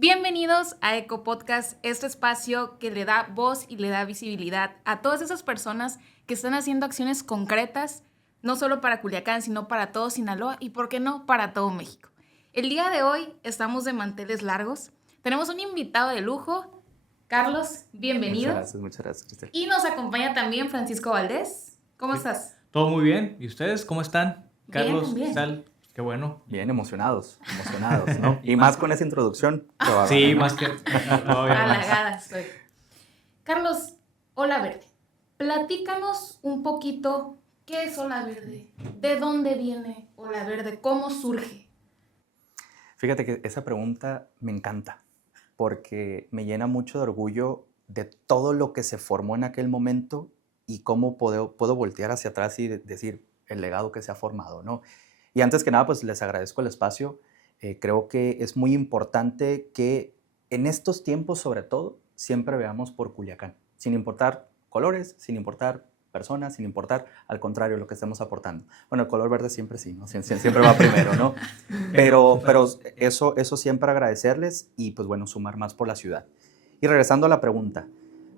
Bienvenidos a Eco Podcast, este espacio que le da voz y le da visibilidad a todas esas personas que están haciendo acciones concretas, no solo para Culiacán, sino para todo Sinaloa y, ¿por qué no?, para todo México. El día de hoy estamos de manteles largos. Tenemos un invitado de lujo. Carlos, bienvenido. Muchas gracias, Cristel. Y nos acompaña también Francisco Valdés. ¿Cómo estás? Todo muy bien. ¿Y ustedes cómo están? Carlos, Bien. ¿qué tal? Qué bueno. Bien, emocionados, ¿no? Y más con esa introducción. Sí, más que todavía más. Halagada estoy. Carlos, Ola Verde. Platícanos un poquito qué es Ola Verde, de dónde viene Ola Verde, cómo surge. Fíjate que esa pregunta me encanta porque me llena mucho de orgullo de todo lo que se formó en aquel momento y cómo puedo voltear hacia atrás y decir el legado que se ha formado, ¿no? Y antes que nada, pues les agradezco el espacio. Creo que es muy importante que en estos tiempos, sobre todo, siempre veamos por Culiacán, sin importar colores, sin importar personas, sin importar, al contrario, lo que estemos aportando. Bueno, el color verde siempre sí, ¿no? Siempre va primero, ¿no? Pero eso siempre agradecerles y, pues bueno, sumar más por la ciudad. Y regresando a la pregunta,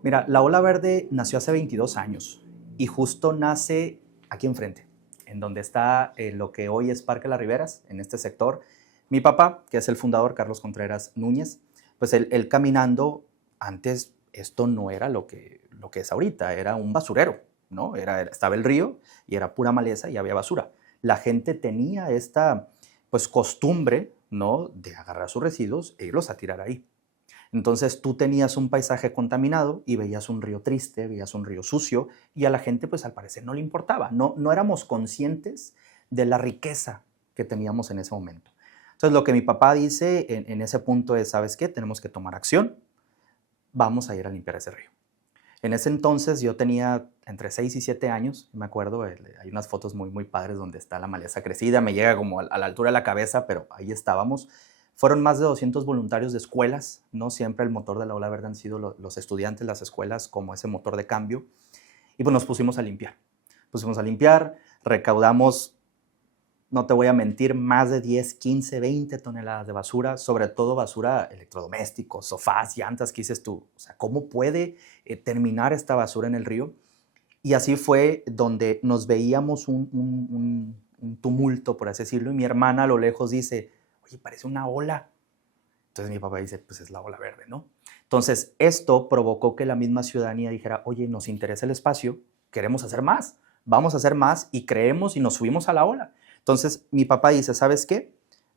mira, la Ola Verde nació hace 22 años y justo nace aquí enfrente, en donde está lo que hoy es Parque Las Riberas, en este sector. Mi papá, que es el fundador, Carlos Contreras Núñez, pues él caminando, antes esto no era lo que es ahorita, era un basurero, ¿no? Estaba el río y era pura maleza y había basura. La gente tenía esta pues costumbre, ¿no?, de agarrar sus residuos e irlos a tirar ahí. Entonces tú tenías un paisaje contaminado y veías un río triste, veías un río sucio y a la gente pues al parecer no le importaba, no éramos conscientes de la riqueza que teníamos en ese momento. Entonces lo que mi papá dice en ese punto es, ¿sabes qué? Tenemos que tomar acción, vamos a ir a limpiar ese río. En ese entonces yo tenía entre 6 y 7 años, me acuerdo, hay unas fotos muy padres donde está la maleza crecida, me llega como a la altura de la cabeza, pero ahí estábamos. Fueron más de 200 voluntarios de escuelas, ¿no? Siempre el motor de la Ola Verde han sido los estudiantes, las escuelas, como ese motor de cambio. Y pues nos pusimos a limpiar. Recaudamos, no te voy a mentir, más de 10, 15, 20 toneladas de basura, sobre todo basura electrodomésticos, sofás, llantas, que dices tú, o sea, ¿cómo puede terminar esta basura en el río? Y así fue donde nos veíamos un tumulto, por así decirlo, y mi hermana a lo lejos dice, oye, parece una ola. Entonces mi papá dice, pues es la Ola Verde, ¿no? Entonces esto provocó que la misma ciudadanía dijera, oye, nos interesa el espacio, queremos hacer más, vamos a hacer más y creemos y nos subimos a la ola. Entonces mi papá dice, ¿sabes qué?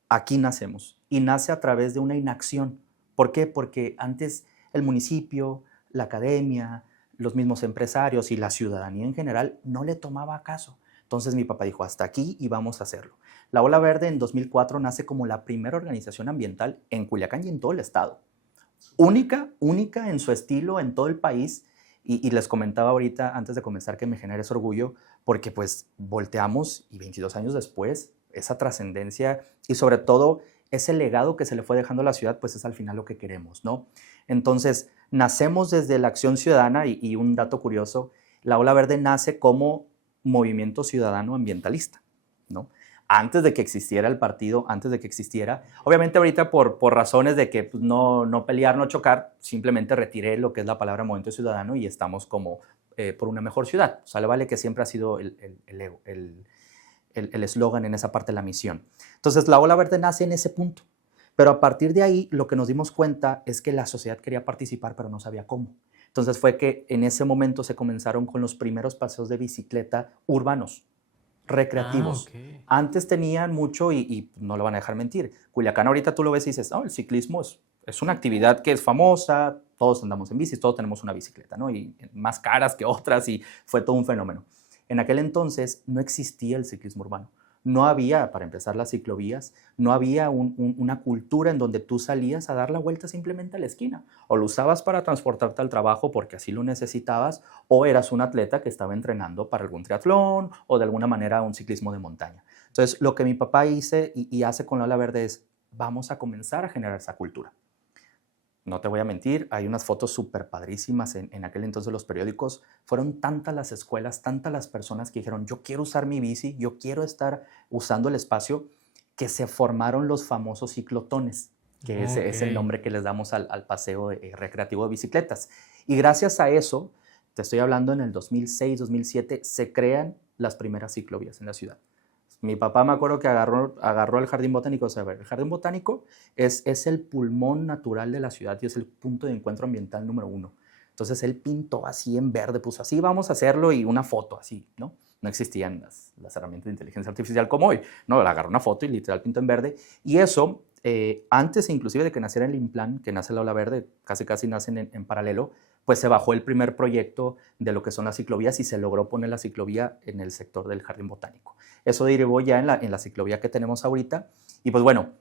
Aquí nacemos y nace a través de una inacción. ¿Por qué? Porque antes el municipio, la academia, los mismos empresarios y la ciudadanía en general no le tomaba caso. Entonces mi papá dijo, hasta aquí y vamos a hacerlo. La Ola Verde en 2004 nace como la primera organización ambiental en Culiacán y en todo el estado. Única en su estilo en todo el país. Y les comentaba ahorita, antes de comenzar, que me genera ese orgullo, porque pues volteamos y 22 años después, esa trascendencia y sobre todo ese legado que se le fue dejando a la ciudad, pues es al final lo que queremos, ¿no? Entonces, nacemos desde la acción ciudadana y un dato curioso, la Ola Verde nace como movimiento ciudadano ambientalista, ¿no? Antes de que existiera el partido, antes de que existiera, obviamente ahorita por razones de que pues, no pelear, no chocar, simplemente retiré lo que es la palabra movimiento ciudadano y estamos como por una mejor ciudad. O sea, le vale que siempre ha sido el eslogan en esa parte de la misión. Entonces la Ola Verde nace en ese punto, pero a partir de ahí lo que nos dimos cuenta es que la sociedad quería participar, pero no sabía cómo. Entonces fue que en ese momento se comenzaron con los primeros paseos de bicicleta urbanos, recreativos. Okay. Antes tenían mucho y no lo van a dejar mentir. Culiacán ahorita tú lo ves y dices, oh, el ciclismo es una actividad que es famosa, todos andamos en bicis, todos tenemos una bicicleta, ¿no? Y más caras que otras y fue todo un fenómeno. En aquel entonces no existía el ciclismo urbano. No había, para empezar, las ciclovías, no había una cultura en donde tú salías a dar la vuelta simplemente a la esquina. O lo usabas para transportarte al trabajo porque así lo necesitabas, o eras un atleta que estaba entrenando para algún triatlón o de alguna manera un ciclismo de montaña. Entonces, lo que mi papá hice y hace con la Ola Verde es, vamos a comenzar a generar esa cultura. No te voy a mentir, hay unas fotos súper padrísimas en aquel entonces de los periódicos. Fueron tantas las escuelas, tantas las personas que dijeron, yo quiero usar mi bici, yo quiero estar usando el espacio, que se formaron los famosos ciclotones. que es el nombre que les damos al paseo recreativo de bicicletas. Y gracias a eso, te estoy hablando en el 2006, 2007, se crean las primeras ciclovías en la ciudad. Mi papá me acuerdo que agarró el Jardín Botánico. O sea, el Jardín Botánico es el pulmón natural de la ciudad y es el punto de encuentro ambiental número 1. Entonces él pintó así en verde, puso así, vamos a hacerlo y una foto así, ¿no? No existían las herramientas de inteligencia artificial como hoy, ¿no? Le agarró una foto y literal pintó en verde. Y eso, antes inclusive de que naciera el Implan, que nace la Ola Verde, casi nacen en paralelo, pues se bajó el primer proyecto de lo que son las ciclovías y se logró poner la ciclovía en el sector del Jardín Botánico. Eso derivó ya en la ciclovía que tenemos ahorita y pues bueno,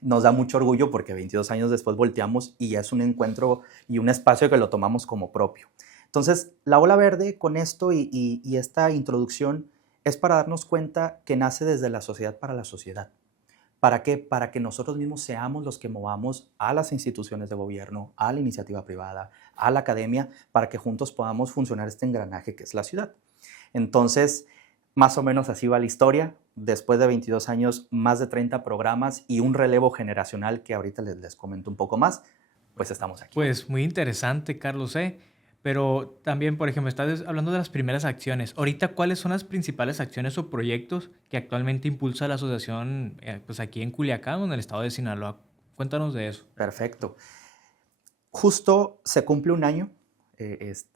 nos da mucho orgullo porque 22 años después volteamos y ya es un encuentro y un espacio que lo tomamos como propio. Entonces, la Ola Verde con esto y esta introducción es para darnos cuenta que nace desde la sociedad para la sociedad. ¿Para qué? Para que nosotros mismos seamos los que movamos a las instituciones de gobierno, a la iniciativa privada, a la academia, para que juntos podamos funcionar este engranaje que es la ciudad. Entonces, más o menos así va la historia. Después de 22 años, más de 30 programas y un relevo generacional que ahorita les comento un poco más, pues estamos aquí. Pues muy interesante, Carlos, Pero también, por ejemplo, estás hablando de las primeras acciones. Ahorita, ¿cuáles son las principales acciones o proyectos que actualmente impulsa la asociación pues aquí en Culiacán o en el estado de Sinaloa? Cuéntanos de eso. Perfecto. Justo se cumple un año,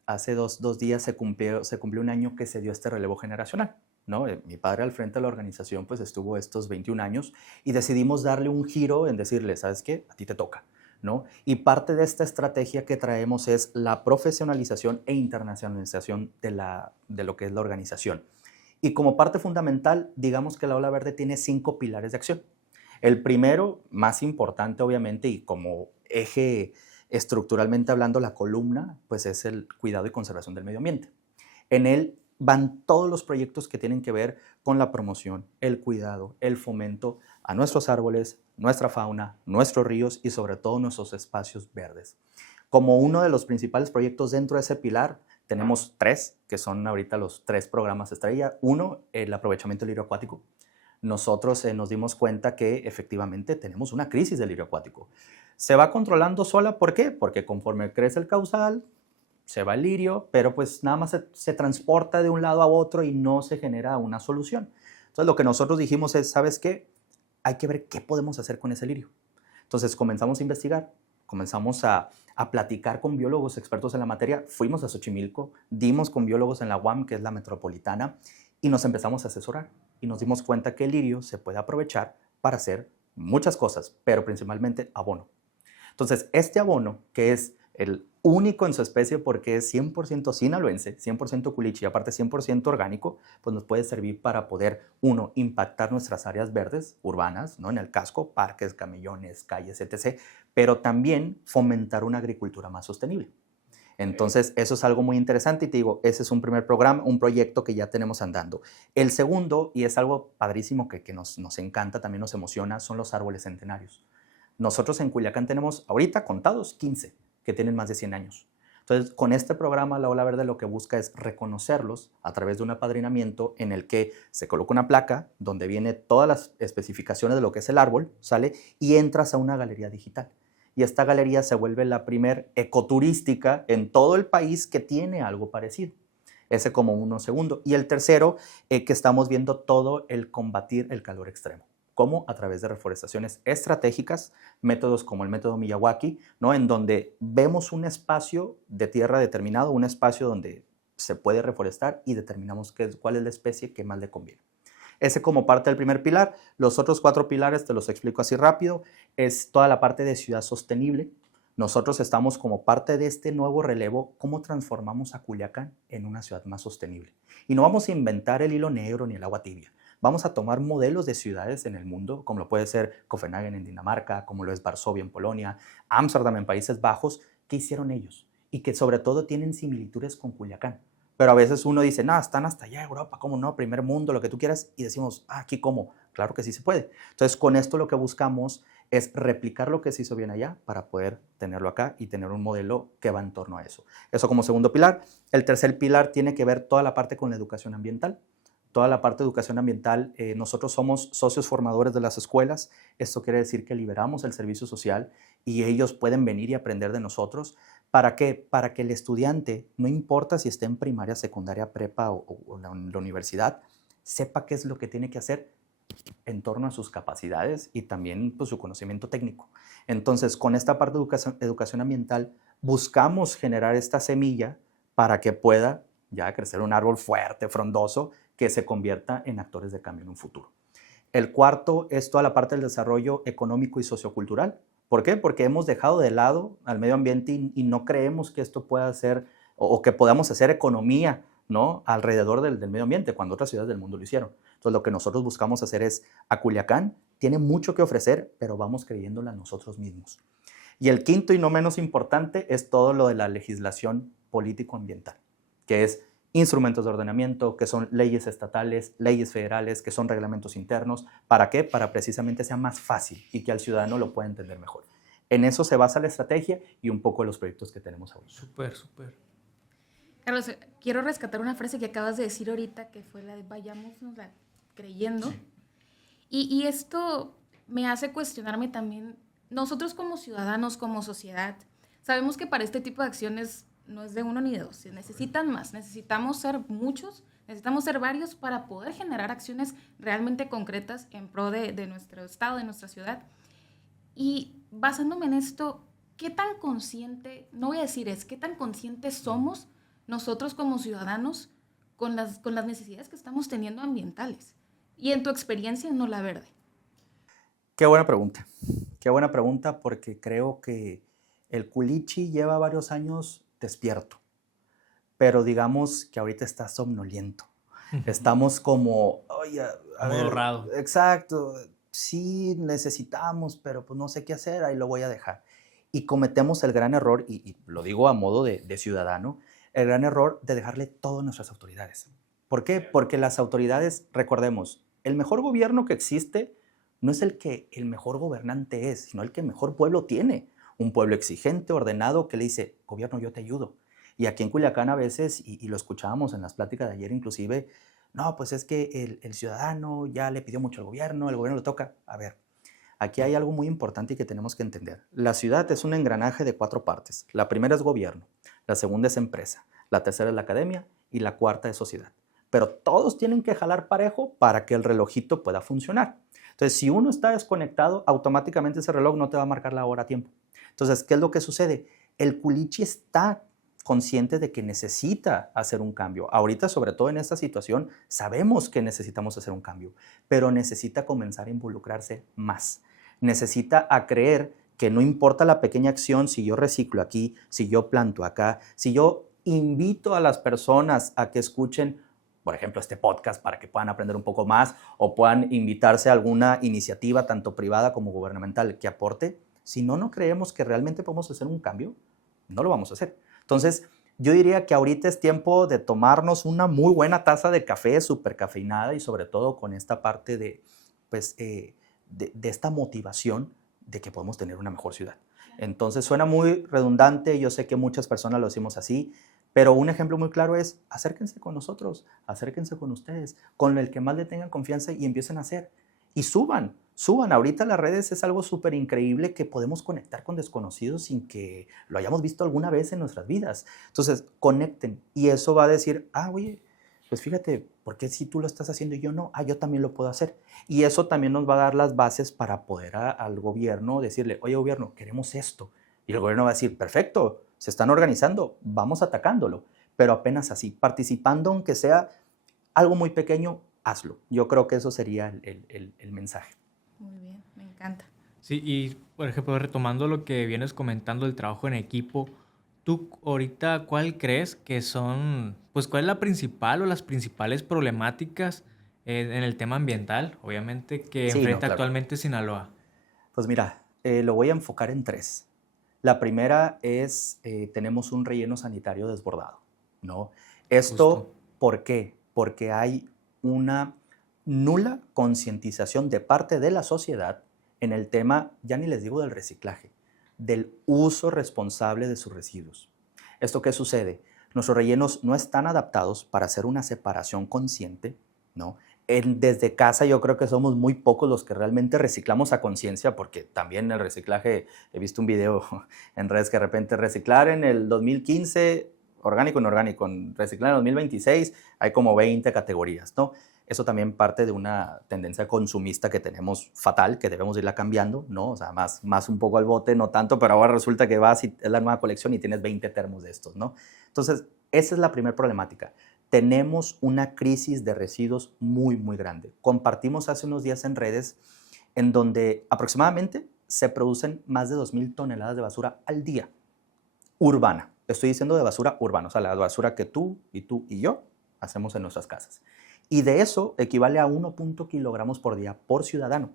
hace dos días se cumplió un año que se dio este relevo generacional, ¿no? Mi padre al frente de la organización pues estuvo estos 21 años y decidimos darle un giro en decirle, ¿sabes qué? A ti te toca, ¿no? Y parte de esta estrategia que traemos es la profesionalización e internacionalización de lo que es la organización. Y como parte fundamental, digamos que la Ola Verde tiene 5 pilares de acción. El primero, más importante obviamente y como eje estructuralmente hablando, la columna, pues es el cuidado y conservación del medio ambiente. En él van todos los proyectos que tienen que ver con la promoción, el cuidado, el fomento a nuestros árboles, nuestra fauna, nuestros ríos y sobre todo nuestros espacios verdes. Como uno de los principales proyectos dentro de ese pilar, tenemos 3, que son ahorita los 3 programas estrella. Uno, el aprovechamiento del lirio acuático. Nosotros nos dimos cuenta que efectivamente tenemos una crisis del lirio acuático. Se va controlando sola, ¿por qué? Porque conforme crece el caudal, se va el lirio, pero pues nada más se transporta de un lado a otro y no se genera una solución. Entonces lo que nosotros dijimos es, ¿sabes qué? Hay que ver qué podemos hacer con ese lirio. Entonces comenzamos a investigar, comenzamos a platicar con biólogos expertos en la materia, fuimos a Xochimilco, dimos con biólogos en la UAM, que es la metropolitana, y nos empezamos a asesorar. Y nos dimos cuenta que el lirio se puede aprovechar para hacer muchas cosas, pero principalmente abono. Entonces, este abono, que es el único en su especie porque es 100% sinaloense, 100% culichi y aparte 100% orgánico, pues nos puede servir para poder, uno, impactar nuestras áreas verdes urbanas, ¿no? En el casco, parques, camellones, calles, etc., pero también fomentar una agricultura más sostenible. Entonces, eso es algo muy interesante y te digo, ese es un primer programa, un proyecto que ya tenemos andando. El segundo, y es algo padrísimo que nos encanta, también nos emociona, son los árboles centenarios. Nosotros en Culiacán tenemos ahorita contados 15 que tienen más de 100 años. Entonces, con este programa, la Ola Verde lo que busca es reconocerlos a través de un apadrinamiento en el que se coloca una placa donde viene todas las especificaciones de lo que es el árbol, ¿sale? Y entras a una galería digital. Y esta galería se vuelve la primer ecoturística en todo el país que tiene algo parecido. Ese como uno segundo. Y el tercero, que estamos viendo todo el combatir el calor extremo. ¿Cómo? A través de reforestaciones estratégicas, métodos como el método Miyawaki, ¿no? En donde vemos un espacio de tierra determinado, un espacio donde se puede reforestar y determinamos cuál es la especie que más le conviene. Ese como parte del primer pilar. Los otros 4 pilares, te los explico así rápido, es toda la parte de ciudad sostenible. Nosotros estamos como parte de este nuevo relevo, cómo transformamos a Culiacán en una ciudad más sostenible. Y no vamos a inventar el hilo negro ni el agua tibia. Vamos a tomar modelos de ciudades en el mundo, como lo puede ser Copenhague en Dinamarca, como lo es Varsovia en Polonia, Ámsterdam en Países Bajos, ¿qué hicieron ellos? Y que sobre todo tienen similitudes con Culiacán. Pero a veces uno dice, no, están hasta allá, Europa, ¿cómo no? Primer mundo, lo que tú quieras. Y decimos, ¿aquí cómo? Claro que sí se puede. Entonces, con esto lo que buscamos es replicar lo que se hizo bien allá para poder tenerlo acá y tener un modelo que va en torno a eso. Eso como segundo pilar. El tercer pilar tiene que ver toda la parte con la educación ambiental. toda la parte de educación ambiental, nosotros somos socios formadores de las escuelas. Esto quiere decir que liberamos el servicio social y ellos pueden venir y aprender de nosotros. ¿Para qué? Para que el estudiante, no importa si esté en primaria, secundaria, prepa o en la universidad, sepa qué es lo que tiene que hacer en torno a sus capacidades y también pues, su conocimiento técnico. Entonces, con esta parte de educación ambiental, buscamos generar esta semilla para que pueda ya crecer un árbol fuerte, frondoso, que se convierta en actores de cambio en un futuro. El cuarto es toda la parte del desarrollo económico y sociocultural. ¿Por qué? Porque hemos dejado de lado al medio ambiente y no creemos que esto pueda ser o que podamos hacer economía, ¿no? Alrededor del medio ambiente, cuando otras ciudades del mundo lo hicieron. Entonces, lo que nosotros buscamos hacer es, a Culiacán tiene mucho que ofrecer, pero vamos creyéndola nosotros mismos. Y el quinto y no menos importante es todo lo de la legislación político-ambiental, que es instrumentos de ordenamiento, que son leyes estatales, leyes federales, que son reglamentos internos. ¿Para qué? Para precisamente sea más fácil y que al ciudadano lo pueda entender mejor. En eso se basa la estrategia y un poco de los proyectos que tenemos ahora. Súper, súper. Carlos, quiero rescatar una frase que acabas de decir ahorita, que fue la de vayámonos creyendo. Sí. Y esto me hace cuestionarme también, nosotros como ciudadanos, como sociedad, sabemos que para este tipo de acciones no es de uno ni de dos, se necesitan más, necesitamos ser muchos, necesitamos ser varios para poder generar acciones realmente concretas en pro de nuestro estado, de nuestra ciudad. Y basándome en esto, ¿qué tan consciente, no voy a decir qué tan conscientes somos nosotros como ciudadanos con las necesidades que estamos teniendo ambientales? Y en tu experiencia en Ola Verde. Qué buena pregunta porque creo que el culichi lleva varios años despierto, pero digamos que ahorita está somnoliento. Estamos como, oye, a ver, dorado. Exacto, sí necesitamos, pero pues no sé qué hacer, ahí lo voy a dejar. Y cometemos el gran error, y lo digo a modo de ciudadano, el gran error de dejarle todo a nuestras autoridades. ¿Por qué? Porque las autoridades, recordemos, el mejor gobierno que existe no es el que el mejor gobernante es, sino el que mejor pueblo tiene. Un pueblo exigente, ordenado, que le dice, gobierno, yo te ayudo. Y aquí en Culiacán a veces, y lo escuchábamos en las pláticas de ayer inclusive, no, pues es que el ciudadano ya le pidió mucho al gobierno, el gobierno le toca. A ver, aquí hay algo muy importante y que tenemos que entender. La ciudad es un engranaje de 4 partes. La primera es gobierno, la segunda es empresa, la tercera es la academia y la cuarta es sociedad. Pero todos tienen que jalar parejo para que el relojito pueda funcionar. Entonces, si uno está desconectado, automáticamente ese reloj no te va a marcar la hora a tiempo. Entonces, ¿qué es lo que sucede? El culichi está consciente de que necesita hacer un cambio. Ahorita, sobre todo en esta situación, sabemos que necesitamos hacer un cambio, pero necesita comenzar a involucrarse más. Necesita a creer que no importa la pequeña acción, si yo reciclo aquí, si yo planto acá, si yo invito a las personas a que escuchen, por ejemplo, este podcast para que puedan aprender un poco más o puedan invitarse a alguna iniciativa, tanto privada como gubernamental, que aporte. Si no creemos que realmente podemos hacer un cambio, no lo vamos a hacer. Entonces, yo diría que ahorita es tiempo de tomarnos una muy buena taza de café, súper cafeinada y sobre todo con esta parte de esta motivación de que podemos tener una mejor ciudad. Entonces, suena muy redundante, yo sé que muchas personas lo decimos así, pero un ejemplo muy claro es acérquense con nosotros, acérquense con ustedes, con el que más le tengan confianza y empiecen a hacer. Y suban. Ahorita las redes es algo súper increíble que podemos conectar con desconocidos sin que lo hayamos visto alguna vez en nuestras vidas. Entonces, conecten. Y eso va a decir, oye, pues fíjate, ¿por qué si tú lo estás haciendo y yo no? Yo también lo puedo hacer. Y eso también nos va a dar las bases para poder al gobierno decirle, oye, gobierno, queremos esto. Y el gobierno va a decir, perfecto, se están organizando, vamos atacándolo. Pero apenas así, participando, aunque sea algo muy pequeño, hazlo. Yo creo que eso sería el mensaje. Muy bien, me encanta. Sí, y por ejemplo, retomando lo que vienes comentando del trabajo en equipo, ¿tú ahorita cuál crees que son, pues cuál es la principal o las principales problemáticas en el tema ambiental, obviamente, que enfrenta actualmente Sinaloa? Pues mira, lo voy a enfocar en 3. La primera es, tenemos un relleno sanitario desbordado, ¿no? Esto, Justo. ¿por qué? Porque hay una nula concientización de parte de la sociedad en el tema, ya ni les digo del reciclaje, del uso responsable de sus residuos. ¿Esto qué sucede? Nuestros rellenos no están adaptados para hacer una separación consciente ¿no? Desde casa yo creo que somos muy pocos los que realmente reciclamos a conciencia, porque también el reciclaje, he visto un video en redes que de repente reciclar en el 2015, orgánico, inorgánico, reciclar en el 2026, hay como 20 categorías, ¿no? Eso también parte de una tendencia consumista que tenemos fatal, que debemos irla cambiando, ¿no? O sea, más un poco al bote, no tanto, pero ahora resulta que vas y es la nueva colección y tienes 20 termos de estos, ¿no? Entonces, esa es la primera problemática. Tenemos una crisis de residuos muy, muy grande. Compartimos hace unos días en redes en donde aproximadamente se producen más de 2,000 toneladas de basura al día, urbana. Estoy diciendo de basura urbana, o sea, la basura que tú y yo hacemos en nuestras casas. Y de eso equivale a 1 kilogramos por día por ciudadano.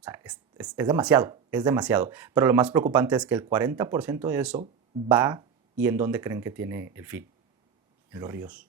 O sea, es demasiado, es demasiado. Pero lo más preocupante es que el 40% de eso va, ¿y en dónde creen que tiene el fin? En los ríos.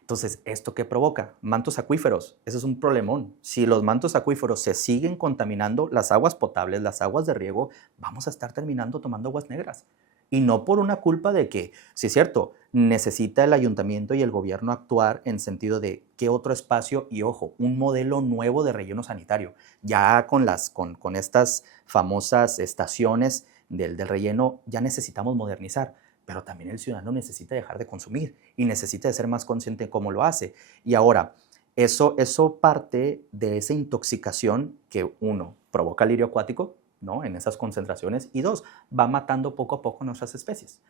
Entonces, ¿esto qué provoca? Mantos acuíferos. Ese es un problemón. Si los mantos acuíferos se siguen contaminando, las aguas potables, las aguas de riego, vamos a estar terminando tomando aguas negras. Y no por una culpa de que, sí es cierto, necesita el ayuntamiento y el gobierno actuar en sentido de qué otro espacio y, ojo, un modelo nuevo de relleno sanitario. Ya con estas famosas estaciones del relleno ya necesitamos modernizar. Pero también el ciudadano necesita dejar de consumir y necesita de ser más consciente de cómo lo hace. Y ahora, eso parte de esa intoxicación que, uno, provoca el lirio acuático, ¿no? En esas concentraciones, y dos, va matando poco a poco nuestras especies.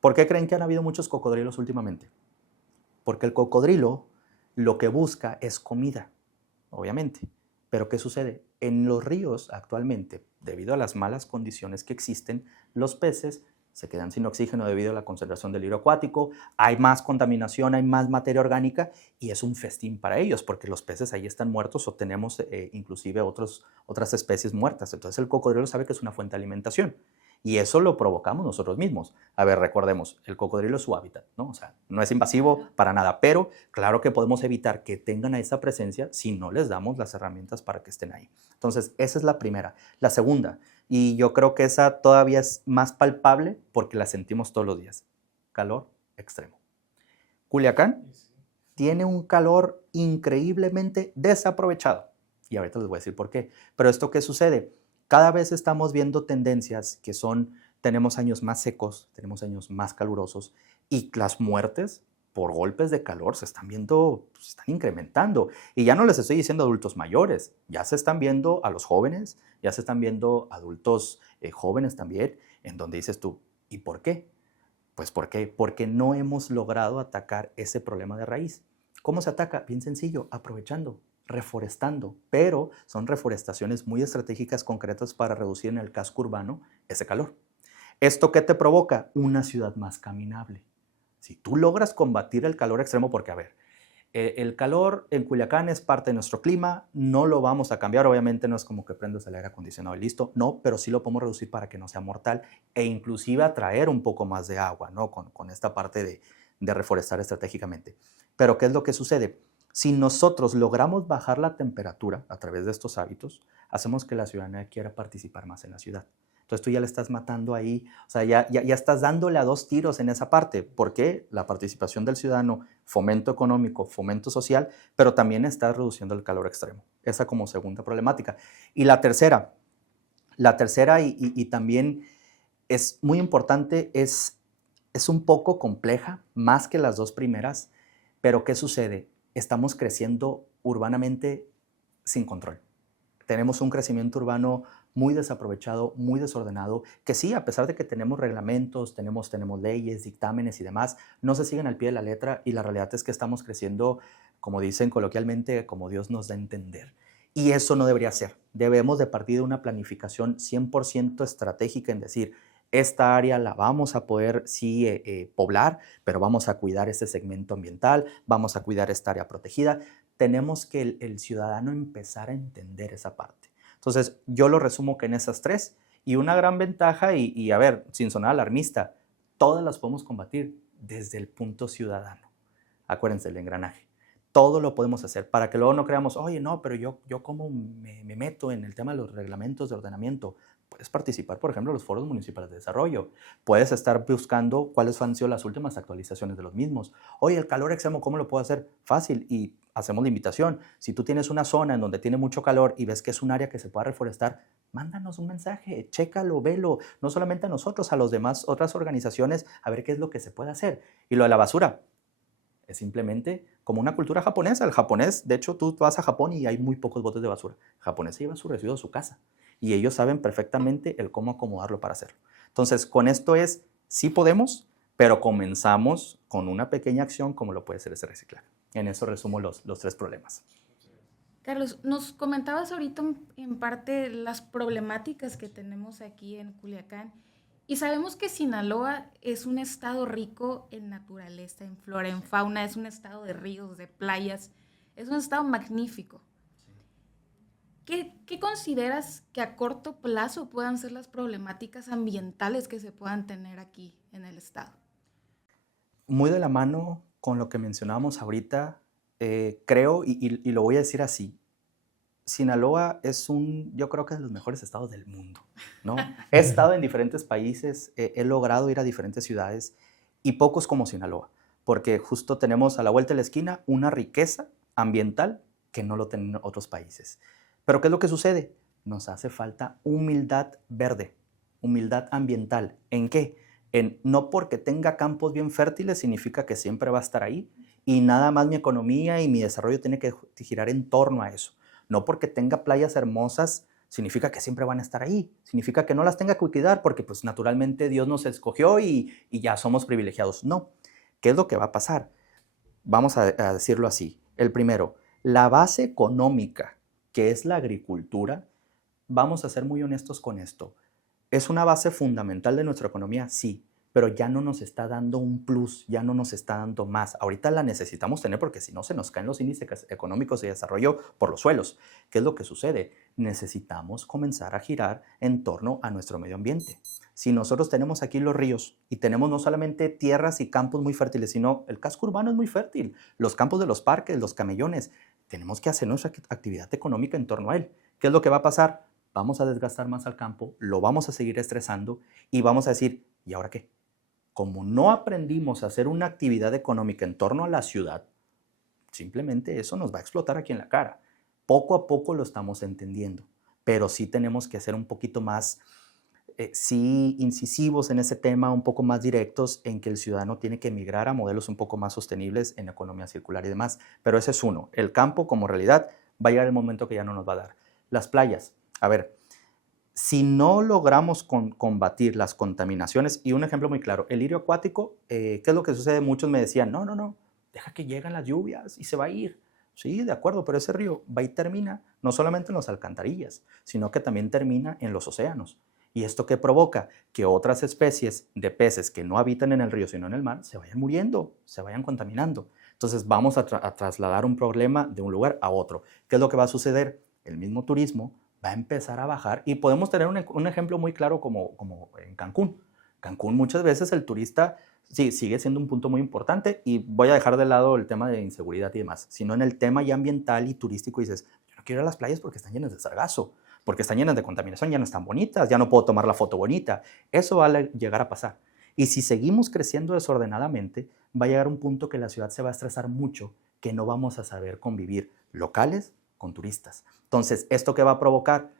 ¿Por qué creen que han habido muchos cocodrilos últimamente? Porque el cocodrilo lo que busca es comida, obviamente. Pero ¿qué sucede? En los ríos actualmente, debido a las malas condiciones que existen, los peces se quedan sin oxígeno debido a la concentración del lirio acuático, hay más contaminación, hay más materia orgánica y es un festín para ellos porque los peces ahí están muertos o tenemos inclusive otras especies muertas. Entonces el cocodrilo sabe que es una fuente de alimentación y eso lo provocamos nosotros mismos. A ver, recordemos, el cocodrilo es su hábitat, ¿no? O sea, no es invasivo para nada, pero claro que podemos evitar que tengan esa presencia si no les damos las herramientas para que estén ahí. Entonces, esa es la primera. La segunda, y yo creo que esa todavía es más palpable porque la sentimos todos los días. Calor extremo. Culiacán tiene un calor increíblemente desaprovechado. Y ahorita les voy a decir por qué. Pero ¿esto qué sucede? Cada vez estamos viendo tendencias que tenemos años más secos, tenemos años más calurosos y las muertes por golpes de calor se están viendo, se están incrementando. Y ya no les estoy diciendo adultos mayores, ya se están viendo a los jóvenes, ya se están viendo adultos jóvenes también, en donde dices tú, ¿y por qué? Pues ¿por qué? Porque no hemos logrado atacar ese problema de raíz. ¿Cómo se ataca? Bien sencillo, aprovechando, reforestando, pero son reforestaciones muy estratégicas, concretas para reducir en el casco urbano ese calor. ¿Esto qué te provoca? Una ciudad más caminable. Si tú logras combatir el calor extremo, porque a ver, el calor en Culiacán es parte de nuestro clima, no lo vamos a cambiar, obviamente no es como que prendas el aire acondicionado y listo, no, pero sí lo podemos reducir para que no sea mortal e inclusive atraer un poco más de agua, ¿no? Con esta parte de reforestar estratégicamente. Pero ¿qué es lo que sucede? Si nosotros logramos bajar la temperatura a través de estos hábitos, hacemos que la ciudadanía quiera participar más en la ciudad. Entonces tú ya le estás matando ahí, o sea, ya estás dándole a 2 tiros en esa parte. ¿Por qué? La participación del ciudadano, fomento económico, fomento social, pero también estás reduciendo el calor extremo. Esa como segunda problemática. Y la tercera y también es muy importante, es un poco compleja, más que las 2 primeras, pero ¿qué sucede? Estamos creciendo urbanamente sin control. Tenemos un crecimiento urbano muy desaprovechado, muy desordenado, que sí, a pesar de que tenemos reglamentos, tenemos leyes, dictámenes y demás, no se siguen al pie de la letra y la realidad es que estamos creciendo, como dicen coloquialmente, como Dios nos da a entender. Y eso no debería ser. Debemos de partir de una planificación 100% estratégica en decir, esta área la vamos a poder sí poblar, pero vamos a cuidar este segmento ambiental, vamos a cuidar esta área protegida. Tenemos que el ciudadano empezar a entender esa parte. Entonces, yo lo resumo que en esas 3, y una gran ventaja, y a ver, sin sonar alarmista, todas las podemos combatir desde el punto ciudadano. Acuérdense, el engranaje. Todo lo podemos hacer para que luego no creamos, oye, no, pero yo cómo me meto en el tema de los reglamentos de ordenamiento. Puedes participar, por ejemplo, en los foros municipales de desarrollo. Puedes estar buscando cuáles han sido las últimas actualizaciones de los mismos. Oye, el calor extremo, ¿cómo lo puedo hacer? Fácil, y hacemos la invitación. Si tú tienes una zona en donde tiene mucho calor y ves que es un área que se pueda reforestar, mándanos un mensaje, chécalo, velo. No solamente a nosotros, a los demás, otras organizaciones, a ver qué es lo que se puede hacer. Y lo de la basura, es simplemente como una cultura japonesa. El japonés, de hecho, tú vas a Japón y hay muy pocos botes de basura. El japonés se lleva su residuo a su casa y ellos saben perfectamente el cómo acomodarlo para hacerlo. Entonces, con esto sí podemos, pero comenzamos con una pequeña acción como lo puede ser ese reciclaje. En eso resumo los 3 problemas. Carlos, nos comentabas ahorita en parte las problemáticas que tenemos aquí en Culiacán. Y sabemos que Sinaloa es un estado rico en naturaleza, en flora, en fauna, es un estado de ríos, de playas, es un estado magnífico. ¿Qué consideras que a corto plazo puedan ser las problemáticas ambientales que se puedan tener aquí en el estado? Muy de la mano con lo que mencionábamos ahorita, creo, y lo voy a decir así, Sinaloa yo creo que es de los mejores estados del mundo, ¿no? He estado en diferentes países, he logrado ir a diferentes ciudades y pocos como Sinaloa, porque justo tenemos a la vuelta de la esquina una riqueza ambiental que no lo tienen otros países. Pero ¿qué es lo que sucede? Nos hace falta humildad verde, humildad ambiental. ¿En qué? No porque tenga campos bien fértiles significa que siempre va a estar ahí y nada más mi economía y mi desarrollo tiene que girar en torno a eso. No porque tenga playas hermosas significa que siempre van a estar ahí. Significa que no las tenga que cuidar porque pues naturalmente Dios nos escogió y ya somos privilegiados. No. ¿Qué es lo que va a pasar? Vamos a decirlo así. El primero, la base económica, que es la agricultura, vamos a ser muy honestos con esto. ¿Es una base fundamental de nuestra economía? Sí, pero ya no nos está dando un plus, ya no nos está dando más. Ahorita la necesitamos tener porque si no se nos caen los índices económicos de desarrollo por los suelos. ¿Qué es lo que sucede? Necesitamos comenzar a girar en torno a nuestro medio ambiente. Si nosotros tenemos aquí los ríos y tenemos no solamente tierras y campos muy fértiles, sino el casco urbano es muy fértil, los campos de los parques, los camellones, tenemos que hacer nuestra actividad económica en torno a él. ¿Qué es lo que va a pasar? Vamos a desgastar más al campo, lo vamos a seguir estresando y vamos a decir, ¿y ahora qué? Como no aprendimos a hacer una actividad económica en torno a la ciudad, simplemente eso nos va a explotar aquí en la cara. Poco a poco lo estamos entendiendo, pero sí tenemos que ser un poquito más, sí incisivos en ese tema, un poco más directos en que el ciudadano tiene que migrar a modelos un poco más sostenibles en economía circular y demás. Pero ese es uno. El campo como realidad va a llegar el momento que ya no nos va a dar. Las playas, a ver, si no logramos combatir las contaminaciones, y un ejemplo muy claro, el lirio acuático, ¿qué es lo que sucede? Muchos me decían, no, deja que lleguen las lluvias y se va a ir. Sí, de acuerdo, pero ese río va y termina no solamente en las alcantarillas, sino que también termina en los océanos. ¿Y esto qué provoca? Que otras especies de peces que no habitan en el río, sino en el mar, se vayan muriendo, se vayan contaminando. Entonces vamos a trasladar un problema de un lugar a otro. ¿Qué es lo que va a suceder? El mismo turismo va a empezar a bajar y podemos tener un ejemplo muy claro como en Cancún. Cancún muchas veces el turista sí, sigue siendo un punto muy importante y voy a dejar de lado el tema de inseguridad y demás, sino en el tema ya ambiental y turístico dices, yo no quiero ir a las playas porque están llenas de sargazo, porque están llenas de contaminación, ya no están bonitas, ya no puedo tomar la foto bonita. Eso va a llegar a pasar. Y si seguimos creciendo desordenadamente, va a llegar un punto que la ciudad se va a estresar mucho, que no vamos a saber convivir locales con turistas. Entonces, ¿esto qué va a provocar?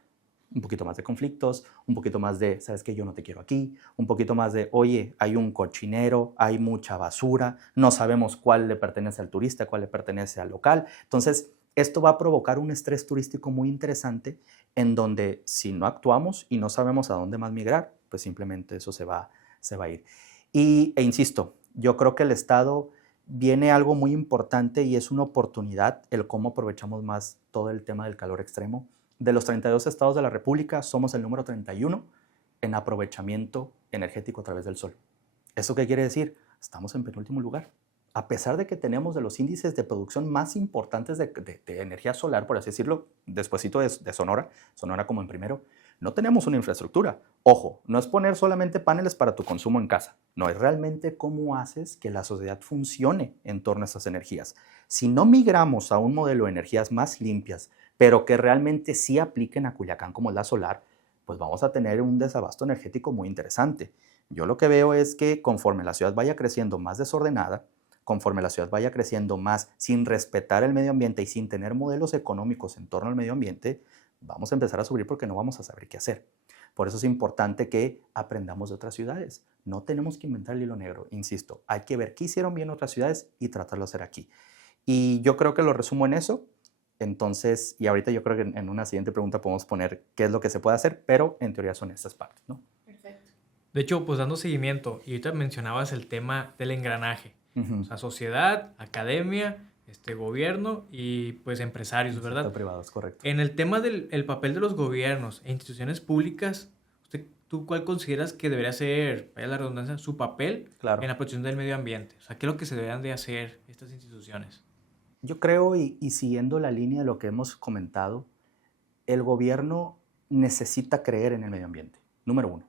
Un poquito más de conflictos, un poquito más de, ¿sabes qué? Yo no te quiero aquí, un poquito más de, oye, hay un cochinero, hay mucha basura, no sabemos cuál le pertenece al turista, cuál le pertenece al local. Entonces, esto va a provocar un estrés turístico muy interesante en donde si no actuamos y no sabemos a dónde más migrar, pues simplemente eso se va a ir. E insisto, yo creo que el Estado viene algo muy importante y es una oportunidad el cómo aprovechamos más todo el tema del calor extremo. De los 32 estados de la República, somos el número 31 en aprovechamiento energético a través del sol. ¿Eso qué quiere decir? Estamos en penúltimo lugar. A pesar de que tenemos de los índices de producción más importantes de energía solar, por así decirlo, despuesito de Sonora como en primero, no tenemos una infraestructura. Ojo, no es poner solamente paneles para tu consumo en casa. No, es realmente cómo haces que la sociedad funcione en torno a estas energías. Si no migramos a un modelo de energías más limpias, pero que realmente sí apliquen a Culiacán como es la solar, pues vamos a tener un desabasto energético muy interesante. Yo lo que veo es que conforme la ciudad vaya creciendo más desordenada, conforme la ciudad vaya creciendo más sin respetar el medio ambiente y sin tener modelos económicos en torno al medio ambiente, vamos a empezar a sufrir porque no vamos a saber qué hacer. Por eso es importante que aprendamos de otras ciudades. No tenemos que inventar el hilo negro, insisto. Hay que ver qué hicieron bien otras ciudades y tratarlo de hacer aquí. Y yo creo que lo resumo en eso. Entonces, y ahorita yo creo que en una siguiente pregunta podemos poner qué es lo que se puede hacer, pero en teoría son estas partes, ¿no? Perfecto. De hecho, pues dando seguimiento, y ahorita mencionabas el tema del engranaje. O sea, sociedad, academia, gobierno y pues empresarios, ¿verdad? Sector privado, es correcto. En el tema del el papel de los gobiernos e instituciones públicas, ¿tú cuál consideras que debería ser, vaya la redundancia, su papel Claro. en la protección del medio ambiente? O sea, ¿qué es lo que se deberían de hacer estas instituciones? Yo creo, y siguiendo la línea de lo que hemos comentado, el gobierno necesita creer en el medio ambiente, número uno,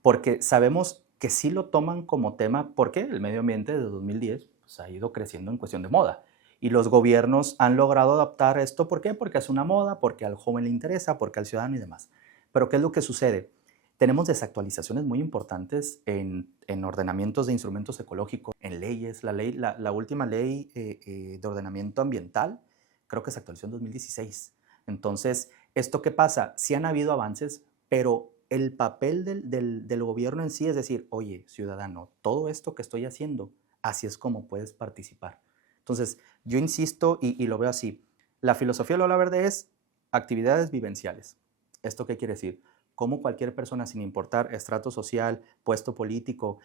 porque sabemos que sí lo toman como tema, porque el medio ambiente desde 2010 pues, ha ido creciendo en cuestión de moda. Y los gobiernos han logrado adaptar esto, ¿por qué? Porque es una moda, porque al joven le interesa, porque al ciudadano y demás. Pero ¿qué es lo que sucede? Tenemos desactualizaciones muy importantes en ordenamientos de instrumentos ecológicos, en leyes. La última ley de ordenamiento ambiental creo que se actualizó en 2016. Entonces, ¿esto qué pasa? Sí han habido avances, pero el papel del gobierno en sí es decir, oye, ciudadano, todo esto que estoy haciendo, así es como puedes participar. Entonces, yo insisto y lo veo así. La filosofía de la ola verde es actividades vivenciales. ¿Esto qué quiere decir? Cómo cualquier persona, sin importar estrato social, puesto político,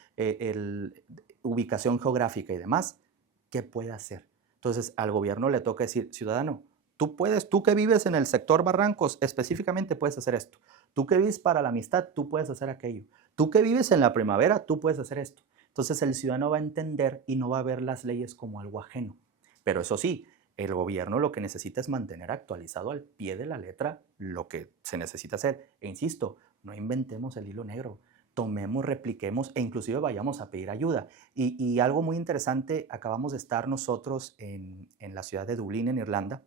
ubicación geográfica y demás, ¿qué puede hacer? Entonces, al gobierno le toca decir, ciudadano, tú que vives en el sector Barrancos, específicamente puedes hacer esto. Tú que vives para la amistad, tú puedes hacer aquello. Tú que vives en la primavera, tú puedes hacer esto. Entonces, el ciudadano va a entender y no va a ver las leyes como algo ajeno. Pero eso sí, el gobierno lo que necesita es mantener actualizado al pie de la letra lo que se necesita hacer. E insisto, no inventemos el hilo negro. Tomemos, repliquemos e inclusive vayamos a pedir ayuda. Y algo muy interesante, acabamos de estar nosotros en la ciudad de Dublín, en Irlanda,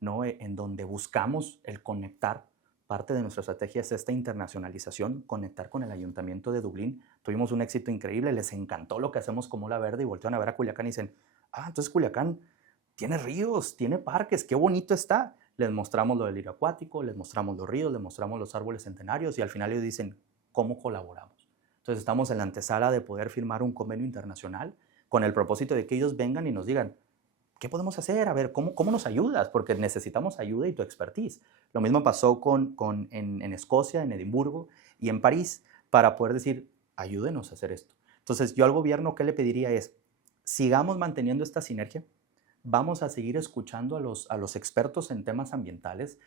¿no? En donde buscamos el conectar. Parte de nuestra estrategia es esta internacionalización, conectar con el Ayuntamiento de Dublín. Tuvimos un éxito increíble, les encantó lo que hacemos como Ola Verde y voltean a ver a Culiacán y dicen, entonces Culiacán tiene ríos, tiene parques, qué bonito está. Les mostramos lo del hilo acuático, les mostramos los ríos, les mostramos los árboles centenarios y al final ellos dicen, ¿cómo colaboramos? Entonces estamos en la antesala de poder firmar un convenio internacional con el propósito de que ellos vengan y nos digan, ¿qué podemos hacer? A ver, ¿cómo nos ayudas? Porque necesitamos ayuda y tu expertise. Lo mismo pasó en Escocia, en Edimburgo y en París para poder decir, ayúdenos a hacer esto. Entonces yo al gobierno, ¿qué le pediría? Es, sigamos manteniendo esta sinergia, vamos a seguir escuchando a los expertos en temas ambientales.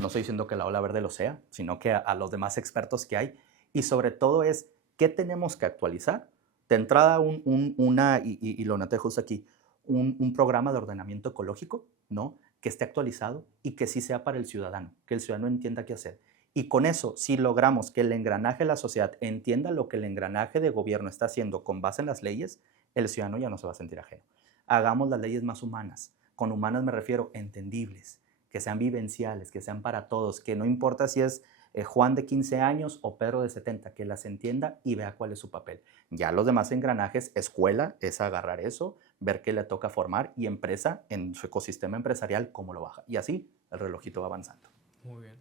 No estoy diciendo que la Ola Verde lo sea, sino que a los demás expertos que hay. Y sobre todo es, ¿qué tenemos que actualizar? De entrada, y lo noté justo aquí, un programa de ordenamiento ecológico, ¿no? Que esté actualizado y que sí sea para el ciudadano, que el ciudadano entienda qué hacer. Y con eso, si logramos que el engranaje de la sociedad entienda lo que el engranaje de gobierno está haciendo con base en las leyes, el ciudadano ya no se va a sentir ajeno. Hagamos las leyes más humanas. Con humanas me refiero entendibles, que sean vivenciales, que sean para todos, que no importa si es Juan de 15 años o Pedro de 70, que las entienda y vea cuál es su papel. Ya los demás engranajes, escuela, es agarrar eso, ver qué le toca formar y empresa, en su ecosistema empresarial, cómo lo baja. Y así el relojito va avanzando. Muy bien.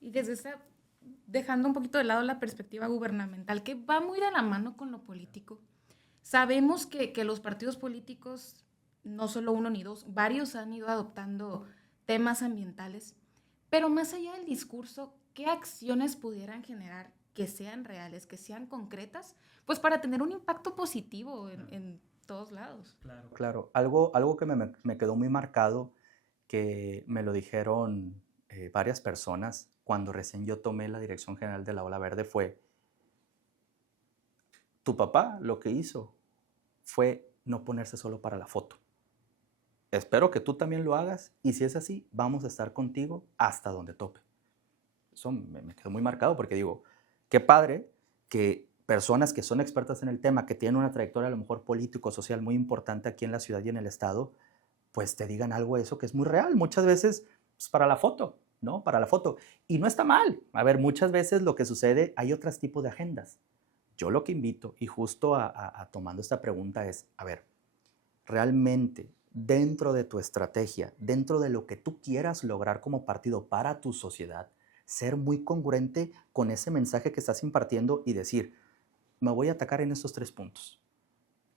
Y desde esta, dejando un poquito de lado la perspectiva gubernamental, que va muy de la mano con lo político, sabemos que los partidos políticos, no solo uno ni dos, varios han ido adoptando temas ambientales, pero más allá del discurso, ¿qué acciones pudieran generar que sean reales, que sean concretas, pues para tener un impacto positivo en todos lados? Claro. Algo que me quedó muy marcado, que me lo dijeron varias personas cuando recién yo tomé la dirección general de la Ola Verde fue, tu papá lo que hizo fue no ponerse solo para la foto. Espero que tú también lo hagas y si es así, vamos a estar contigo hasta donde tope. Eso me quedó muy marcado porque digo, qué padre que personas que son expertas en el tema, que tienen una trayectoria a lo mejor político-social muy importante aquí en la ciudad y en el estado, pues te digan algo de eso que es muy real. Muchas veces, pues para la foto, ¿no? Para la foto. Y no está mal. A ver, muchas veces lo que sucede, hay otros tipos de agendas. Yo lo que invito, y justo tomando esta pregunta es, a ver, realmente dentro de tu estrategia, dentro de lo que tú quieras lograr como partido para tu sociedad, ser muy congruente con ese mensaje que estás impartiendo y decir, me voy a atacar en estos 3 puntos.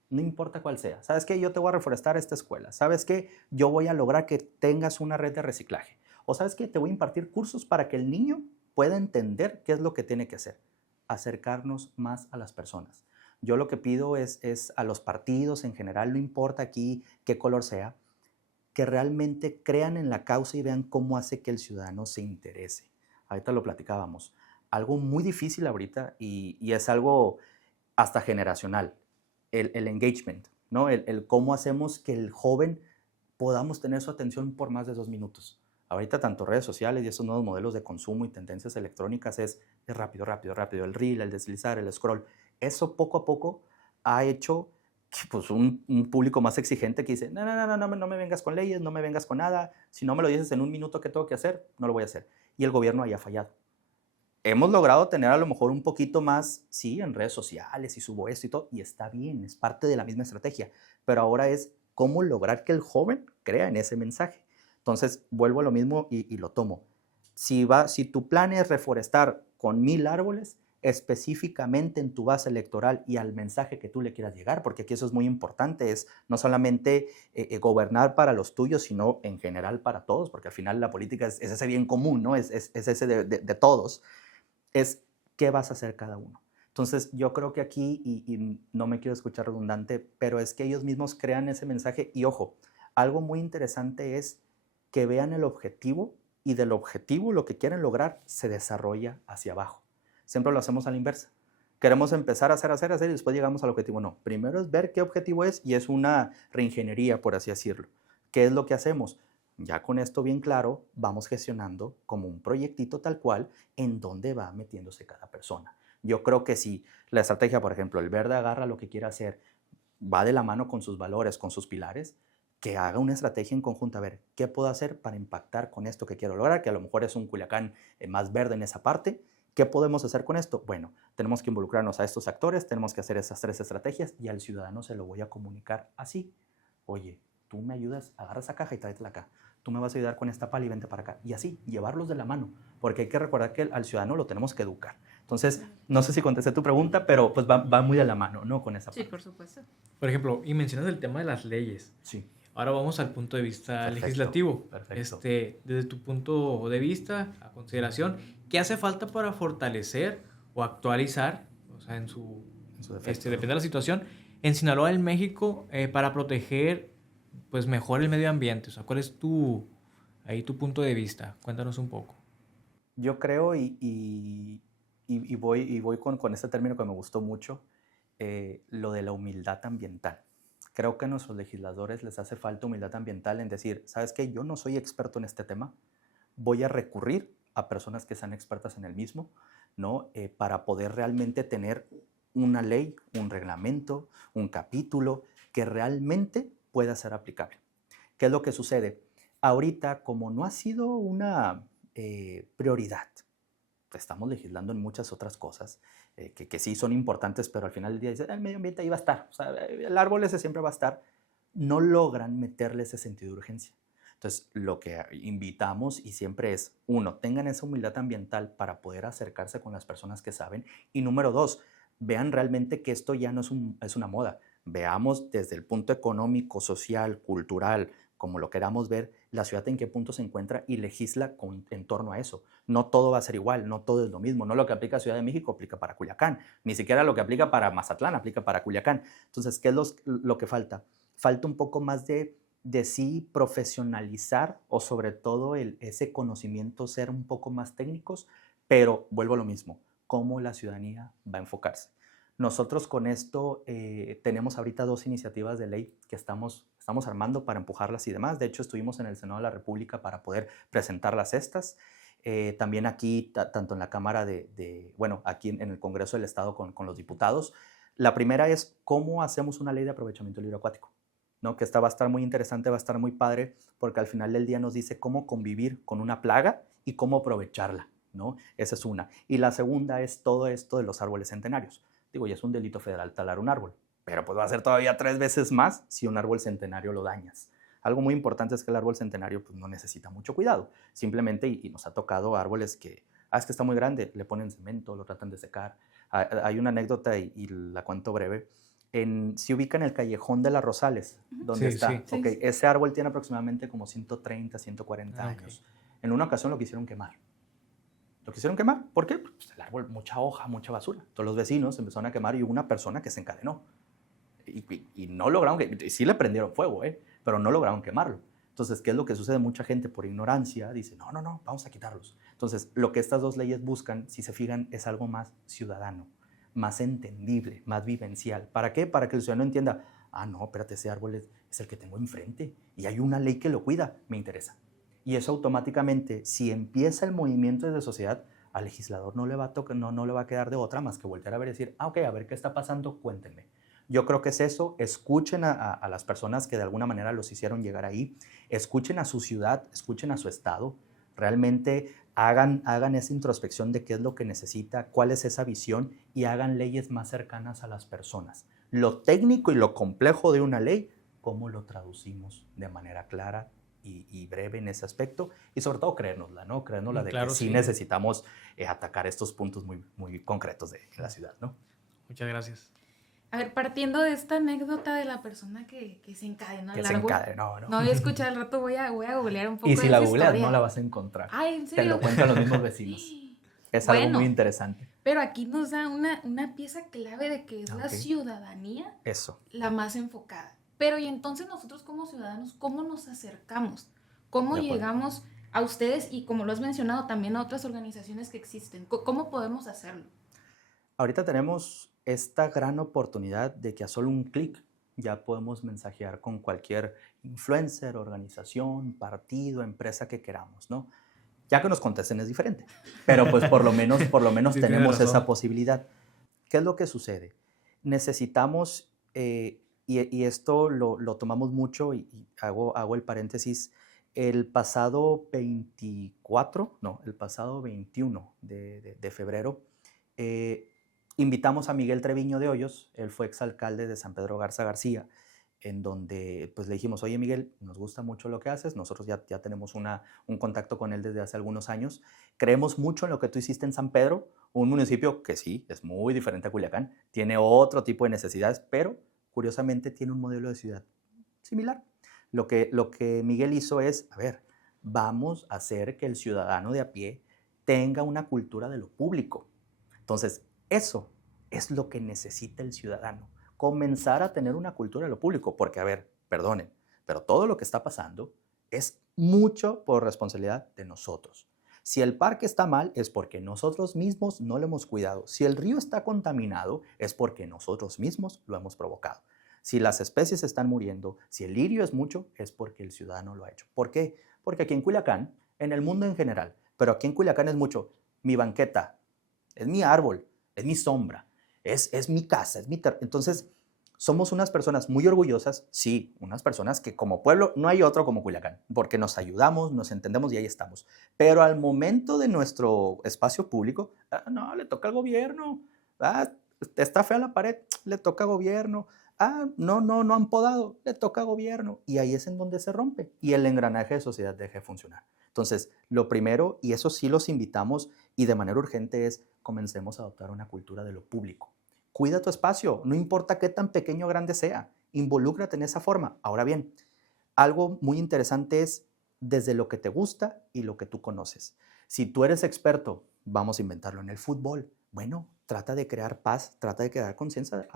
No importa cuál sea. ¿Sabes qué? Yo te voy a reforestar esta escuela. ¿Sabes qué? Yo voy a lograr que tengas una red de reciclaje. O ¿sabes qué? Te voy a impartir cursos para que el niño pueda entender qué es lo que tiene que hacer. Acercarnos más a las personas. Yo lo que pido es a los partidos en general, no importa aquí qué color sea, que realmente crean en la causa y vean cómo hace que el ciudadano se interese. Ahorita lo platicábamos. Algo muy difícil ahorita y es algo hasta generacional, el engagement, ¿no? El cómo hacemos que el joven podamos tener su atención por más de 2 minutos. Ahorita tanto redes sociales y esos nuevos modelos de consumo y tendencias electrónicas es rápido, rápido, rápido, el reel, el deslizar, el scroll. Eso poco a poco ha hecho que, pues, un público más exigente que dice, no, no, no, no, no me vengas con leyes, no me vengas con nada, si no me lo dices en 1 minuto que tengo que hacer, no lo voy a hacer. Y el gobierno ahí ha fallado. Hemos logrado tener a lo mejor un poquito más, sí, en redes sociales y subo esto y todo, y está bien, es parte de la misma estrategia, pero ahora es cómo lograr que el joven crea en ese mensaje. Entonces, vuelvo a lo mismo y lo tomo. Si tu plan es reforestar con 1000 árboles, específicamente en tu base electoral y al mensaje que tú le quieras llegar, porque aquí eso es muy importante, es no solamente gobernar para los tuyos, sino en general para todos, porque al final la política es ese bien común, ¿no? Es ese de todos, es qué vas a hacer cada uno. Entonces, yo creo que aquí, y no me quiero escuchar redundante, pero es que ellos mismos crean ese mensaje y ojo, algo muy interesante es que vean el objetivo y del objetivo lo que quieren lograr se desarrolla hacia abajo. Siempre lo hacemos a la inversa. Queremos empezar a hacer y después llegamos al objetivo. No, primero es ver qué objetivo es y es una reingeniería, por así decirlo. ¿Qué es lo que hacemos? Ya con esto bien claro, vamos gestionando como un proyectito tal cual en donde va metiéndose cada persona. Yo creo que si la estrategia, por ejemplo, el verde agarra lo que quiere hacer, va de la mano con sus valores, con sus pilares, que haga una estrategia en conjunto, a ver, ¿qué puedo hacer para impactar con esto que quiero lograr? Que a lo mejor es un Culiacán más verde en esa parte. ¿Qué podemos hacer con esto? Bueno, tenemos que involucrarnos a estos actores, tenemos que hacer esas 3 estrategias y al ciudadano se lo voy a comunicar así. Oye, tú me ayudas, agarra esa caja y tráetela acá. Tú me vas a ayudar con esta pala y vente para acá. Y así, llevarlos de la mano, porque hay que recordar que al ciudadano lo tenemos que educar. Entonces, no sé si contesté tu pregunta, pero pues va muy de la mano, ¿no? Con esa parte. Sí, por supuesto. Por ejemplo, y mencionas el tema de las leyes. Sí. Ahora vamos al punto de vista legislativo. Perfecto. Desde tu punto de vista, a consideración, ¿qué hace falta para fortalecer o actualizar, o sea, en su defecto, depende de la situación, en Sinaloa, en México, para proteger pues mejor el medio ambiente? O sea, ¿cuál es tu punto de vista? Cuéntanos un poco. Yo creo y voy con este término que me gustó mucho, lo de la humildad ambiental. Creo que a nuestros legisladores les hace falta humildad ambiental en decir, ¿sabes qué? Yo no soy experto en este tema, voy a recurrir a personas que sean expertas en el mismo, ¿no? Para poder realmente tener una ley, un reglamento, un capítulo que realmente pueda ser aplicable. ¿Qué es lo que sucede? Ahorita, como no ha sido una prioridad, estamos legislando en muchas otras cosas que sí son importantes, pero al final del día dicen, el medio ambiente ahí va a estar, o sea, el árbol ese siempre va a estar, no logran meterle ese sentido de urgencia. Entonces, lo que invitamos y siempre es, 1, tengan esa humildad ambiental para poder acercarse con las personas que saben, y número 2, vean realmente que esto ya no es una moda. Veamos desde el punto económico, social, cultural, como lo queramos ver, la ciudad en qué punto se encuentra y legisla en torno a eso. No todo va a ser igual, no todo es lo mismo. No lo que aplica a Ciudad de México aplica para Culiacán, ni siquiera lo que aplica para Mazatlán aplica para Culiacán. Entonces, ¿qué es lo que falta? Falta un poco más de sí profesionalizar o sobre todo ese conocimiento ser un poco más técnicos, pero vuelvo a lo mismo, cómo la ciudadanía va a enfocarse. Nosotros con esto tenemos ahorita 2 iniciativas de ley que estamos armando para empujarlas y demás. De hecho, estuvimos en el Senado de la República para poder presentarlas estas. También aquí, tanto en la Cámara bueno, aquí en el Congreso del Estado con los diputados. La primera es cómo hacemos una ley de aprovechamiento del libro acuático. ¿no? Que esta va a estar muy interesante, va a estar muy padre, porque al final del día nos dice cómo convivir con una plaga y cómo aprovecharla, ¿no? Esa es una. Y la segunda es todo esto de los árboles centenarios. Digo, ya es un delito federal talar un árbol, pero pues va a ser todavía 3 veces más si un árbol centenario lo dañas. Algo muy importante es que el árbol centenario pues, no necesita mucho cuidado. Simplemente, y nos ha tocado árboles que, es que está muy grande, le ponen cemento, lo tratan de secar. Hay una anécdota y la cuento breve. Se ubica en el Callejón de las Rosales, donde Sí, está. sí. Okay, ese árbol tiene aproximadamente como 130, 140 años. Ok. En una ocasión lo quisieron quemar. ¿Lo quisieron quemar? ¿Por qué? Pues el árbol, mucha hoja, mucha basura. Todos los vecinos empezaron a quemar y hubo una persona que se encadenó. Y no lograron, sí le prendieron fuego, pero no lograron quemarlo. Entonces, ¿qué es lo que sucede? Mucha gente por ignorancia dice, no, vamos a quitarlos. Entonces, lo que estas dos leyes buscan, si se fijan, es algo más ciudadano, más entendible, más vivencial. ¿Para qué? Para que el ciudadano entienda, no, espérate, ese árbol es el que tengo enfrente y hay una ley que lo cuida, me interesa. Y eso automáticamente, si empieza el movimiento de sociedad, al legislador no le va a quedar de otra más que voltear a ver y decir, ok, a ver qué está pasando, cuéntenme. Yo creo que es eso, escuchen a las personas que de alguna manera los hicieron llegar ahí, escuchen a su ciudad, escuchen a su estado, realmente hagan esa introspección de qué es lo que necesita, cuál es esa visión y hagan leyes más cercanas a las personas. Lo técnico y lo complejo de una ley, cómo lo traducimos de manera clara y breve en ese aspecto y sobre todo creérnosla, ¿no? Creérnosla de Claro, que sí sí. necesitamos atacar estos puntos muy, muy concretos de la ciudad, ¿no? Muchas gracias. A ver, partiendo de esta anécdota de la persona que se encadenó Que al se árbol. encadenó, ¿no? No había escuchado, al rato voy a googlear un poco Y de si la esa googleas historia. no la vas a encontrar. Ay, ¿en Te serio? lo cuentan los mismos vecinos. Es algo muy interesante. Pero aquí nos da una pieza clave de que es la ciudadanía Eso. la más enfocada. Pero y entonces nosotros como ciudadanos, ¿cómo nos acercamos? ¿Cómo llegamos a ustedes y como lo has mencionado también a otras organizaciones que existen? ¿Cómo podemos hacerlo? Ahorita tenemos esta gran oportunidad de que a solo un clic ya podemos mensajear con cualquier influencer, organización, partido, empresa que queramos, ¿no? Ya que nos contesten es diferente, pero pues por lo menos sí, tenemos esa posibilidad. ¿Qué es lo que sucede? Necesitamos, y esto lo tomamos mucho y hago el paréntesis, el pasado 21 de febrero, invitamos a Miguel Treviño de Hoyos, él fue exalcalde de San Pedro Garza García, en donde pues le dijimos, oye Miguel, nos gusta mucho lo que haces, nosotros ya tenemos un contacto con él desde hace algunos años, creemos mucho en lo que tú hiciste en San Pedro, un municipio que sí, es muy diferente a Culiacán, tiene otro tipo de necesidades, pero curiosamente tiene un modelo de ciudad similar. Lo que Miguel hizo es, a ver, vamos a hacer que el ciudadano de a pie tenga una cultura de lo público. Entonces, eso es lo que necesita el ciudadano, comenzar a tener una cultura de lo público, porque, a ver, perdonen, pero todo lo que está pasando es mucho por responsabilidad de nosotros. Si el parque está mal, es porque nosotros mismos no lo hemos cuidado. Si el río está contaminado, es porque nosotros mismos lo hemos provocado. Si las especies están muriendo, si el lirio es mucho, es porque el ciudadano lo ha hecho. ¿Por qué? Porque aquí en Culiacán, en el mundo en general, pero aquí en Culiacán es mucho, mi banqueta, es mi árbol, es mi sombra, es mi casa, es mi Entonces, somos unas personas muy orgullosas, sí, unas personas que como pueblo no hay otro como Culiacán, porque nos ayudamos, nos entendemos y ahí estamos. Pero al momento de nuestro espacio público, no, le toca al gobierno, está fea la pared, le toca al gobierno, no han podado, le toca al gobierno. Y ahí es en donde se rompe y el engranaje de sociedad deja de funcionar. Entonces, lo primero, y eso sí los invitamos y de manera urgente es, comencemos a adoptar una cultura de lo público. Cuida tu espacio, no importa qué tan pequeño o grande sea, involúcrate en esa forma. Ahora bien, algo muy interesante es desde lo que te gusta y lo que tú conoces. Si tú eres experto, vamos a inventarlo en el fútbol, bueno, trata de crear paz, trata de crear conciencia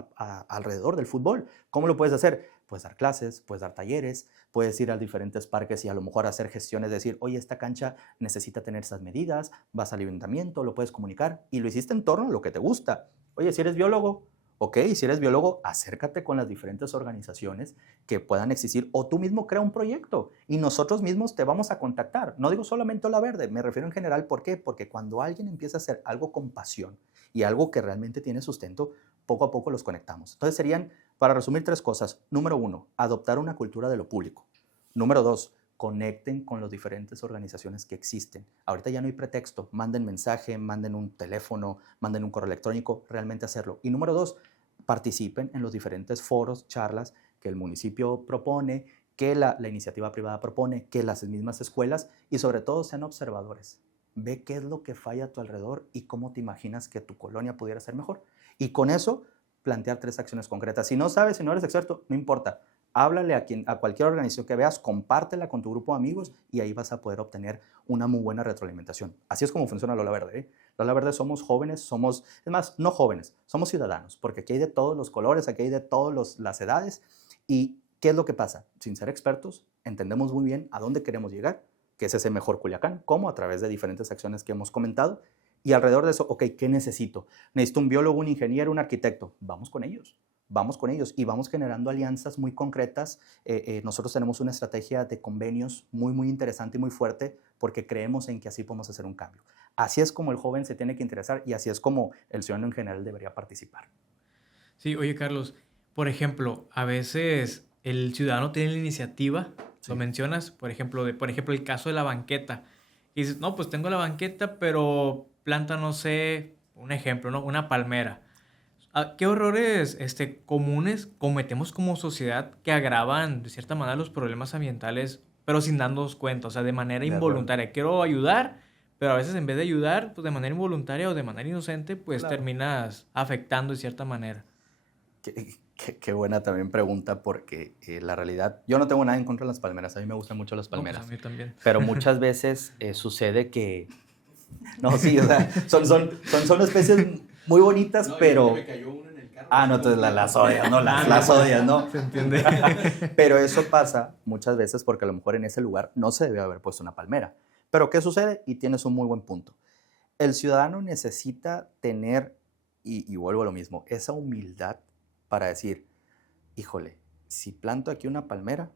alrededor del fútbol. ¿Cómo lo puedes hacer? Puedes dar clases, puedes dar talleres, puedes ir a diferentes parques y a lo mejor hacer gestiones, decir, oye, esta cancha necesita tener esas medidas, vas al ayuntamiento, lo puedes comunicar y lo hiciste en torno a lo que te gusta. Oye, si eres biólogo, ok, si eres biólogo, acércate con las diferentes organizaciones que puedan existir o tú mismo crea un proyecto y nosotros mismos te vamos a contactar. No digo solamente Ola Verde, me refiero en general. ¿Por qué? Porque cuando alguien empieza a hacer algo con pasión y algo que realmente tiene sustento, poco a poco los conectamos. Entonces serían Para resumir 3 cosas. Número 1, adoptar una cultura de lo público. Número 2, conecten con las diferentes organizaciones que existen. Ahorita ya no hay pretexto. Manden mensaje, manden un teléfono, manden un correo electrónico, realmente hacerlo. Y número 2, participen en los diferentes foros, charlas que el municipio propone, que la iniciativa privada propone, que las mismas escuelas, y sobre todo sean observadores. Ve qué es lo que falla a tu alrededor y cómo te imaginas que tu colonia pudiera ser mejor. Y con eso, plantear 3 acciones concretas. Si no sabes, si no eres experto, no importa. Háblale a cualquier organización que veas, compártela con tu grupo de amigos y ahí vas a poder obtener una muy buena retroalimentación. Así es como funciona Lola Verde, ¿eh? Lola Verde somos jóvenes, es más, no jóvenes, somos ciudadanos, porque aquí hay de todos los colores, aquí hay de todas las edades. ¿Y qué es lo que pasa? Sin ser expertos, entendemos muy bien a dónde queremos llegar, que es ese mejor Culiacán, como a través de diferentes acciones que hemos comentado. Y alrededor de eso, ok, ¿qué necesito? Necesito un biólogo, un ingeniero, un arquitecto. Vamos con ellos y vamos generando alianzas muy concretas. Nosotros tenemos una estrategia de convenios muy, muy interesante y muy fuerte porque creemos en que así podemos hacer un cambio. Así es como el joven se tiene que interesar y así es como el ciudadano en general debería participar. Sí, oye Carlos, por ejemplo, a veces el ciudadano tiene la iniciativa, Sí. lo mencionas, por ejemplo, el caso de la banqueta. Y dices, no, pues tengo la banqueta, pero planta, no sé, un ejemplo, ¿no? Una palmera. ¿Qué errores comunes cometemos como sociedad que agravan de cierta manera los problemas ambientales, pero sin darnos cuenta? O sea, de manera De acuerdo. involuntaria. Quiero ayudar, pero a veces en vez de ayudar, pues de manera involuntaria o de manera inocente, pues Claro. terminas afectando de cierta manera. Qué buena también pregunta porque la realidad, yo no tengo nada en contra de las palmeras, a mí me gustan mucho las No, pues palmeras, a mí también. pero muchas veces sucede que, no, sí, o sea, son especies muy bonitas, No, pero... me cayó una en el carro. Ah, no, entonces las odias, ¿no? Las odias, ¿no? Se entiende. Pero eso pasa muchas veces porque a lo mejor en ese lugar no se debe haber puesto una palmera. Pero ¿qué sucede? Y tienes un muy buen punto. El ciudadano necesita tener, y vuelvo a lo mismo, esa humildad para decir, híjole, si planto aquí una palmera,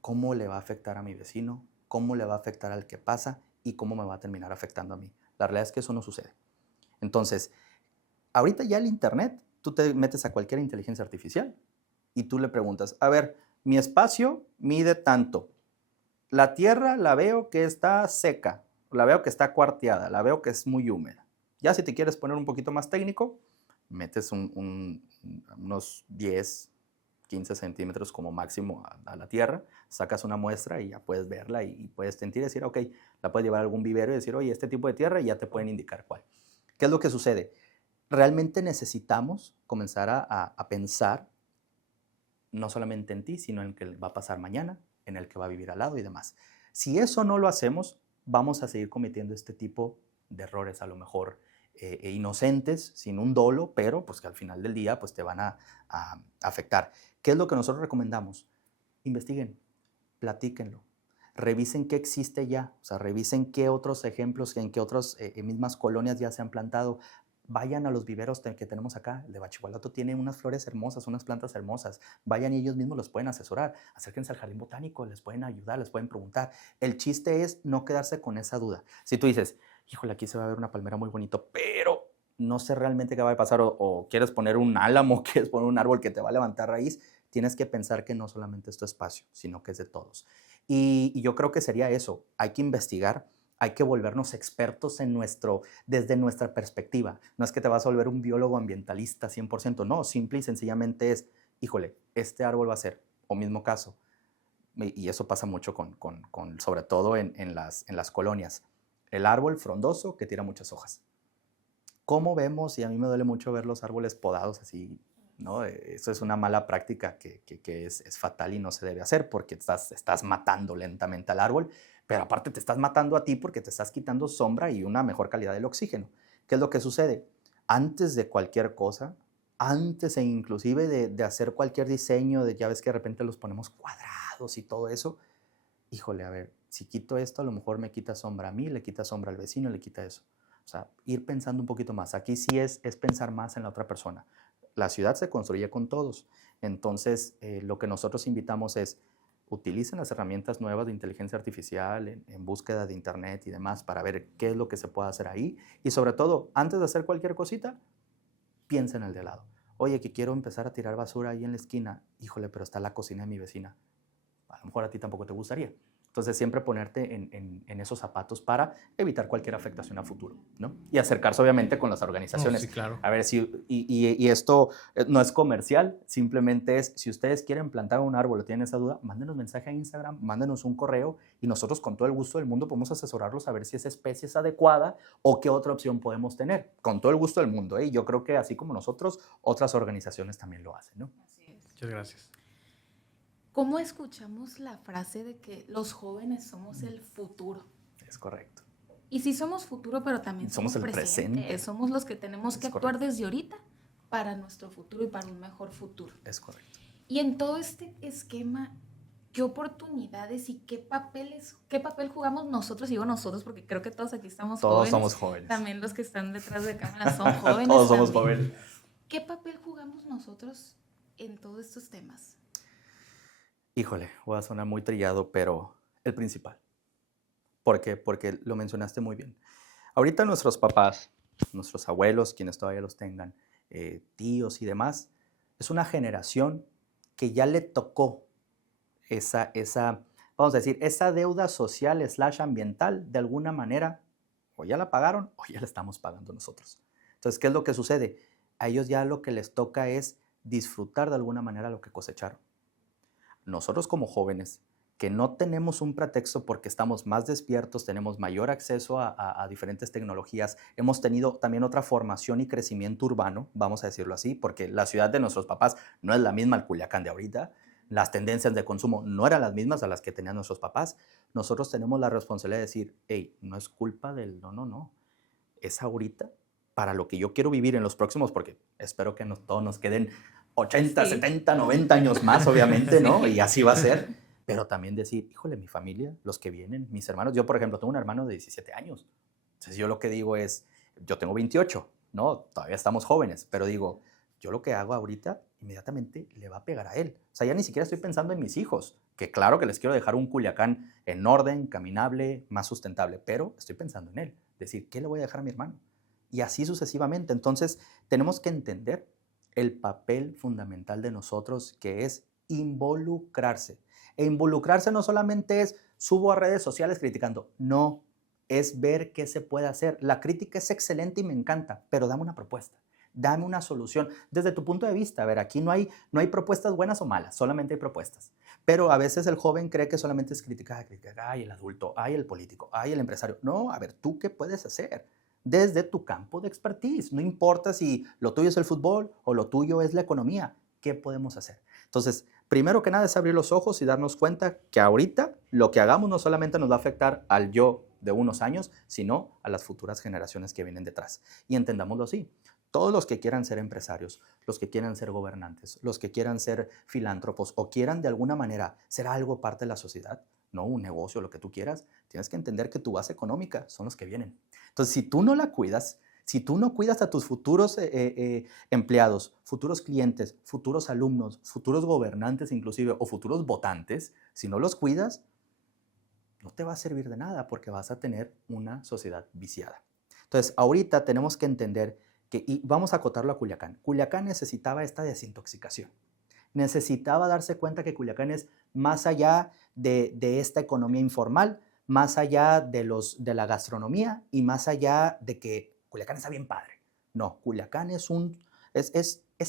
¿cómo le va a afectar a mi vecino? ¿Cómo le va a afectar al que pasa? ¿Y cómo me va a terminar afectando a mí? La realidad es que eso no sucede. Entonces, ahorita ya el internet, tú te metes a cualquier inteligencia artificial y tú le preguntas, a ver, mi espacio mide tanto. La tierra la veo que está seca, la veo que está cuarteada, la veo que es muy húmeda. Ya si te quieres poner un poquito más técnico, metes unos 10, 15 centímetros como máximo a la tierra, sacas una muestra y ya puedes verla y puedes sentir y decir, ok, la puedes llevar a algún vivero y decir, oye, este tipo de tierra, y ya te pueden indicar cuál. ¿Qué es lo que sucede? Realmente necesitamos comenzar a pensar no solamente en ti, sino en el que va a pasar mañana, en el que va a vivir al lado y demás. Si eso no lo hacemos, vamos a seguir cometiendo este tipo de errores, a lo mejor inocentes, sin un dolo, pero pues que al final del día pues te van a afectar. ¿Qué es lo que nosotros recomendamos? Investiguen, platíquenlo, revisen qué existe ya, o sea, revisen qué otros ejemplos, en qué otras mismas colonias ya se han plantado. Vayan a los viveros que tenemos acá. El de Bachihualato tiene unas flores hermosas, unas plantas hermosas. Vayan y ellos mismos los pueden asesorar. Acérquense al jardín botánico, les pueden ayudar, les pueden preguntar. El chiste es no quedarse con esa duda. Si tú dices, híjole, aquí se va a ver una palmera muy bonito, pero no sé realmente qué va a pasar, o quieres poner un álamo, quieres poner un árbol que te va a levantar raíz, tienes que pensar que no solamente es tu espacio, sino que es de todos. Y yo creo que sería eso. Hay que investigar. Hay que volvernos expertos desde nuestra perspectiva. No es que te vas a volver un biólogo ambientalista 100%, no, simple y sencillamente es, híjole, este árbol va a ser, o mismo caso, y eso pasa mucho sobre todo en las colonias, el árbol frondoso que tira muchas hojas. ¿Cómo vemos? Y a mí me duele mucho ver los árboles podados así, ¿no? Eso es una mala práctica que es fatal y no se debe hacer porque estás matando lentamente al árbol, pero aparte te estás matando a ti porque te estás quitando sombra y una mejor calidad del oxígeno. ¿Qué es lo que sucede? Antes de cualquier cosa, antes e inclusive de hacer cualquier diseño, ya ves que de repente los ponemos cuadrados y todo eso, híjole, a ver, si quito esto, a lo mejor me quita sombra a mí, le quita sombra al vecino, le quita eso. O sea, ir pensando un poquito más. Aquí sí es pensar más en la otra persona. La ciudad se construye con todos. Entonces, lo que nosotros invitamos es, utilicen las herramientas nuevas de inteligencia artificial en búsqueda de internet y demás para ver qué es lo que se puede hacer ahí. Y sobre todo, antes de hacer cualquier cosita, piensa en el de al lado. Oye, que quiero empezar a tirar basura ahí en la esquina. Híjole, pero está la cocina de mi vecina. A lo mejor a ti tampoco te gustaría. Entonces, siempre ponerte en esos zapatos para evitar cualquier afectación a futuro, ¿no? Y acercarse, obviamente, con las organizaciones. Sí, claro. A ver si... Y esto no es comercial, simplemente es, si ustedes quieren plantar un árbol o tienen esa duda, mándenos mensaje a Instagram, mándenos un correo y nosotros con todo el gusto del mundo podemos asesorarlos a ver si esa especie es adecuada o qué otra opción podemos tener. Con todo el gusto del mundo, ¿eh? Y yo creo que así como nosotros, otras organizaciones también lo hacen, ¿no? Así es. Muchas gracias. ¿Cómo escuchamos la frase de que los jóvenes somos el futuro? Es correcto. Y sí somos futuro, pero también somos el presente. Somos los que tenemos que actuar desde ahorita para nuestro futuro y para un mejor futuro. Es correcto. Y en todo este esquema, ¿qué oportunidades y qué papel jugamos nosotros? Y digo nosotros porque creo que todos aquí estamos jóvenes. Todos somos jóvenes. También los que están detrás de cámara son jóvenes. Todos somos jóvenes. ¿Qué papel jugamos nosotros en todos estos temas? Híjole, voy a sonar muy trillado, pero el principal. ¿Por qué? Porque lo mencionaste muy bien. Ahorita nuestros papás, nuestros abuelos, quienes todavía los tengan, tíos y demás, es una generación que ya le tocó vamos a decir, esa deuda social / ambiental, de alguna manera, o ya la pagaron o ya la estamos pagando nosotros. Entonces, ¿qué es lo que sucede? A ellos ya lo que les toca es disfrutar de alguna manera lo que cosecharon. Nosotros como jóvenes, que no tenemos un pretexto porque estamos más despiertos, tenemos mayor acceso a diferentes tecnologías, hemos tenido también otra formación y crecimiento urbano, vamos a decirlo así, porque la ciudad de nuestros papás no es la misma al Culiacán de ahorita, las tendencias de consumo no eran las mismas a las que tenían nuestros papás. Nosotros tenemos la responsabilidad de decir, hey, no es culpa del no, es ahorita para lo que yo quiero vivir en los próximos, porque espero que todos nos queden 80, 70, 90 años más, obviamente, ¿no? Y así va a ser. Pero también decir, híjole, mi familia, los que vienen, mis hermanos. Yo, por ejemplo, tengo un hermano de 17 años. Entonces, yo lo que digo es, yo tengo 28, ¿no? Todavía estamos jóvenes, pero digo, yo lo que hago ahorita, inmediatamente le va a pegar a él. O sea, ya ni siquiera estoy pensando en mis hijos, que claro que les quiero dejar un Culiacán en orden, caminable, más sustentable, pero estoy pensando en él. Decir, ¿qué le voy a dejar a mi hermano? Y así sucesivamente. Entonces, tenemos que entender el papel fundamental de nosotros, que es involucrarse. E involucrarse no solamente es subo a redes sociales criticando, no, es ver qué se puede hacer. La crítica es excelente y me encanta, pero dame una propuesta, dame una solución. Desde tu punto de vista, a ver, aquí no hay propuestas buenas o malas, solamente hay propuestas. Pero a veces el joven cree que solamente es criticar, ay, el adulto, ay, el político, ay, el empresario. No, a ver, ¿tú qué puedes hacer? Desde tu campo de expertise. No importa si lo tuyo es el fútbol o lo tuyo es la economía. ¿Qué podemos hacer? Entonces, primero que nada es abrir los ojos y darnos cuenta que ahorita lo que hagamos no solamente nos va a afectar al yo de unos años, sino a las futuras generaciones que vienen detrás. Y entendámoslo así. Todos los que quieran ser empresarios, los que quieran ser gobernantes, los que quieran ser filántropos o quieran de alguna manera ser algo parte de la sociedad, no un negocio, lo que tú quieras, tienes que entender que tu base económica son los que vienen. Entonces, si tú no la cuidas, si tú no cuidas a tus futuros empleados, futuros clientes, futuros alumnos, futuros gobernantes inclusive o futuros votantes, si no los cuidas, no te va a servir de nada porque vas a tener una sociedad viciada. Entonces, ahorita tenemos que entender que, y vamos a acotarlo a Culiacán. Culiacán necesitaba esta desintoxicación. Necesitaba darse cuenta que Culiacán es más allá de esta economía informal, más allá de la gastronomía y más allá de que Culiacán está bien padre. No, Culiacán es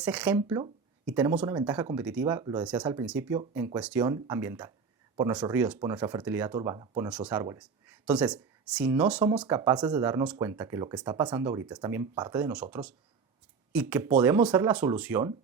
ejemplo y tenemos una ventaja competitiva, lo decías al principio, en cuestión ambiental, por nuestros ríos, por nuestra fertilidad urbana, por nuestros árboles. Entonces, si no somos capaces de darnos cuenta que lo que está pasando ahorita es también parte de nosotros y que podemos ser la solución,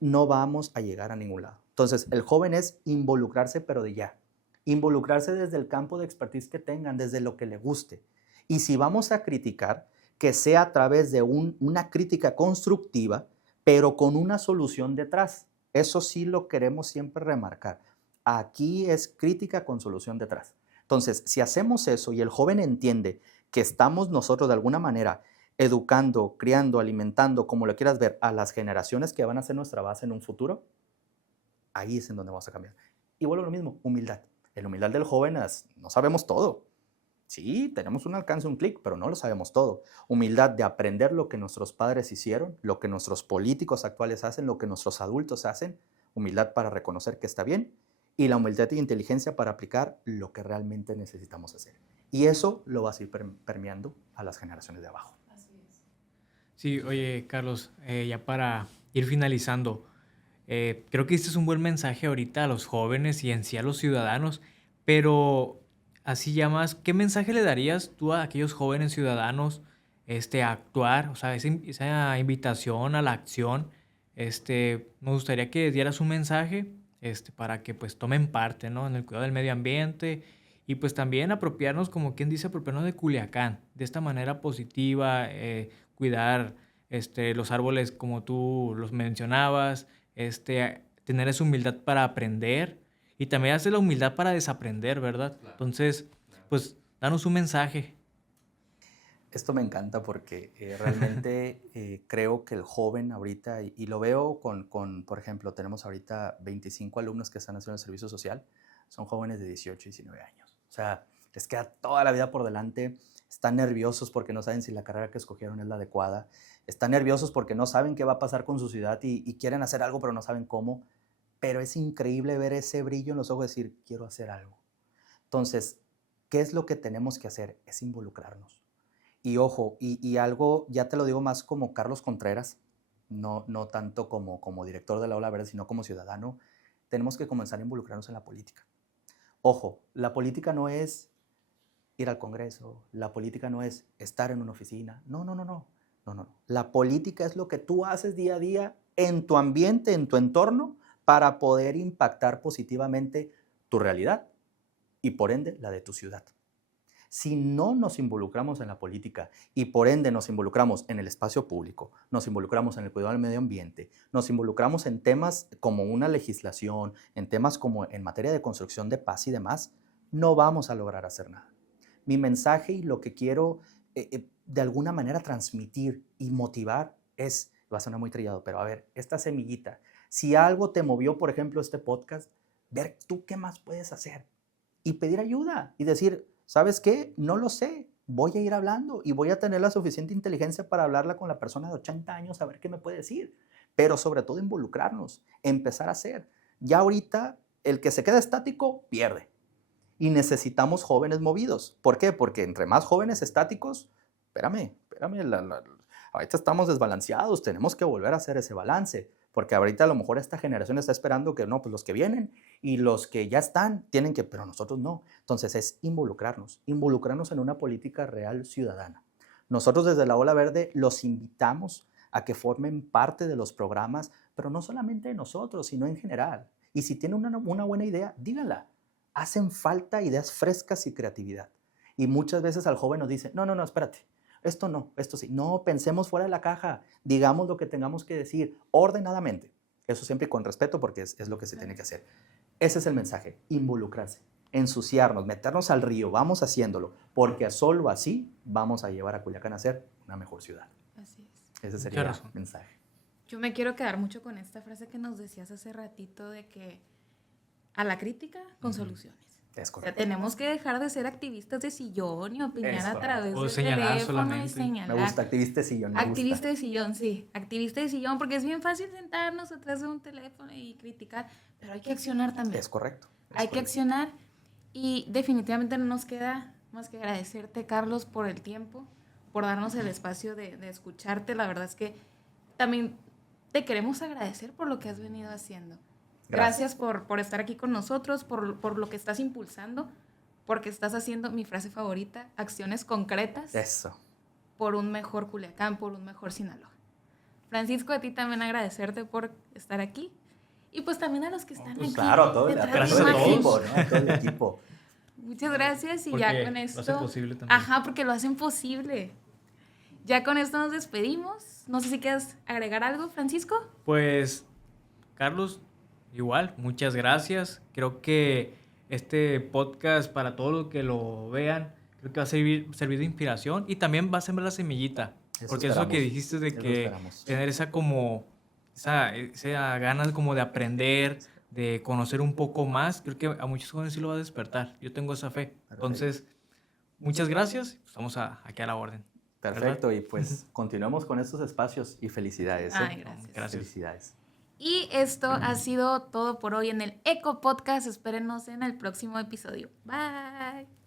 no vamos a llegar a ningún lado. Entonces, el joven es involucrarse, pero de ya. Involucrarse desde el campo de expertise que tengan, desde lo que le guste. Y si vamos a criticar, que sea a través de una crítica constructiva, pero con una solución detrás. Eso sí lo queremos siempre remarcar. Aquí es crítica con solución detrás. Entonces, si hacemos eso y el joven entiende que estamos nosotros de alguna manera educando, criando, alimentando, como lo quieras ver, a las generaciones que van a ser nuestra base en un futuro, ahí es en donde vamos a cambiar. Y vuelvo a lo mismo, humildad. La humildad del joven es, no sabemos todo. Sí, tenemos un alcance, un clic, pero no lo sabemos todo. Humildad de aprender lo que nuestros padres hicieron, lo que nuestros políticos actuales hacen, lo que nuestros adultos hacen. Humildad para reconocer que está bien y la humildad y inteligencia para aplicar lo que realmente necesitamos hacer. Y eso lo vas a ir permeando a las generaciones de abajo. Sí, oye, Carlos, ya para ir finalizando, creo que este es un buen mensaje ahorita a los jóvenes y en sí a los ciudadanos, pero así ya más, ¿qué mensaje le darías tú a aquellos jóvenes ciudadanos a actuar? O sea, esa invitación a la acción, me gustaría que dieras un mensaje para que pues tomen parte, ¿no? En el cuidado del medio ambiente y pues también apropiarnos, como quien dice, apropiarnos de Culiacán, de esta manera positiva, cuidar los árboles como tú los mencionabas, tener esa humildad para aprender y también hacer la humildad para desaprender, ¿verdad? Claro. Entonces, pues, danos un mensaje. Esto me encanta porque realmente creo que el joven ahorita, y lo veo por ejemplo, tenemos ahorita 25 alumnos que están haciendo el servicio social, son jóvenes de 18 y 19 años. O sea, les queda toda la vida por delante, están nerviosos porque no saben si la carrera que escogieron es la adecuada, están nerviosos porque no saben qué va a pasar con su ciudad y quieren hacer algo pero no saben cómo, pero es increíble ver ese brillo en los ojos, decir, quiero hacer algo. Entonces, ¿qué es lo que tenemos que hacer? Es involucrarnos. Y ojo, y algo, ya te lo digo más como Carlos Contreras, no tanto como director de la Ola Verde, sino como ciudadano, tenemos que comenzar a involucrarnos en la política. Ojo, la política no es ir al Congreso, la política no es estar en una oficina, no. La política es lo que tú haces día a día en tu ambiente, en tu entorno, para poder impactar positivamente tu realidad y por ende la de tu ciudad. Si no nos involucramos en la política y por ende nos involucramos en el espacio público, nos involucramos en el cuidado del medio ambiente, nos involucramos en temas como una legislación, en temas como en materia de construcción de paz y demás, no vamos a lograr hacer nada. Mi mensaje y lo que quiero de alguna manera transmitir y motivar es, va a sonar muy trillado, pero a ver, esta semillita, si algo te movió, por ejemplo, este podcast, ver tú qué más puedes hacer y pedir ayuda y decir, ¿sabes qué? No lo sé. Voy a ir hablando y voy a tener la suficiente inteligencia para hablarla con la persona de 80 años a ver qué me puede decir. Pero sobre todo involucrarnos, empezar a hacer. Ya ahorita el que se queda estático pierde. Y necesitamos jóvenes movidos. ¿Por qué? Porque entre más jóvenes estáticos, espérame, ahorita estamos desbalanceados, tenemos que volver a hacer ese balance. Porque ahorita a lo mejor esta generación está esperando que no, pues los que vienen y los que ya están tienen que, pero nosotros no. Entonces es involucrarnos en una política real ciudadana. Nosotros desde la Ola Verde los invitamos a que formen parte de los programas, pero no solamente de nosotros, sino en general. Y si tienen una buena idea, díganla. Hacen falta ideas frescas y creatividad. Y muchas veces al joven nos dice, no, espérate. Esto no, esto sí. No, pensemos fuera de la caja. Digamos lo que tengamos que decir ordenadamente. Eso siempre con respeto porque es lo que se tiene que hacer. Ese es el mensaje, involucrarse, ensuciarnos, meternos al río, vamos haciéndolo, porque solo así vamos a llevar a Culiacán a ser una mejor ciudad. Así es. Ese sería el mensaje. Yo me quiero quedar mucho con esta frase que nos decías hace ratito de que a la crítica con soluciones. Es correcto. O sea, tenemos que dejar de ser activistas de sillón y opinar a través del señalar teléfono solamente. y señalar. Me gusta, activista de sillón. Activista de sillón, sí. Activista de sillón, porque es bien fácil sentarnos atrás de un teléfono y criticar, pero hay que accionar también. Es correcto. Hay que accionar y definitivamente no nos queda más que agradecerte, Carlos, por el tiempo, por darnos el espacio de escucharte. La verdad es que también te queremos agradecer por lo que has venido haciendo. Gracias por estar aquí con nosotros, por lo que estás impulsando, porque estás haciendo mi frase favorita, acciones concretas. Eso. Por un mejor Culiacán, por un mejor Sinaloa. Francisco, a ti también agradecerte por estar aquí. Y pues también a los que están aquí. Claro, todo el equipo, ¿no? Todo el equipo. Muchas gracias y porque ya con esto. Lo hacen posible también. Ajá, porque lo hacen posible. Ya con esto nos despedimos. No sé si quieres agregar algo, Francisco. Pues, Carlos, igual, muchas gracias. Creo que este podcast, para todos los que lo vean, creo que va a servir de inspiración y también va a sembrar la semillita. Porque eso que dijiste de que tener esa ganas como de aprender, de conocer un poco más, creo que a muchos jóvenes sí lo va a despertar. Yo tengo esa fe. Entonces, Muchas gracias. Estamos aquí a la orden. Perfecto, y pues continuemos con estos espacios y felicidades. Ay, gracias. Gracias. Felicidades. Y esto ha sido todo por hoy en el Eco Podcast. Espérenos en el próximo episodio. Bye.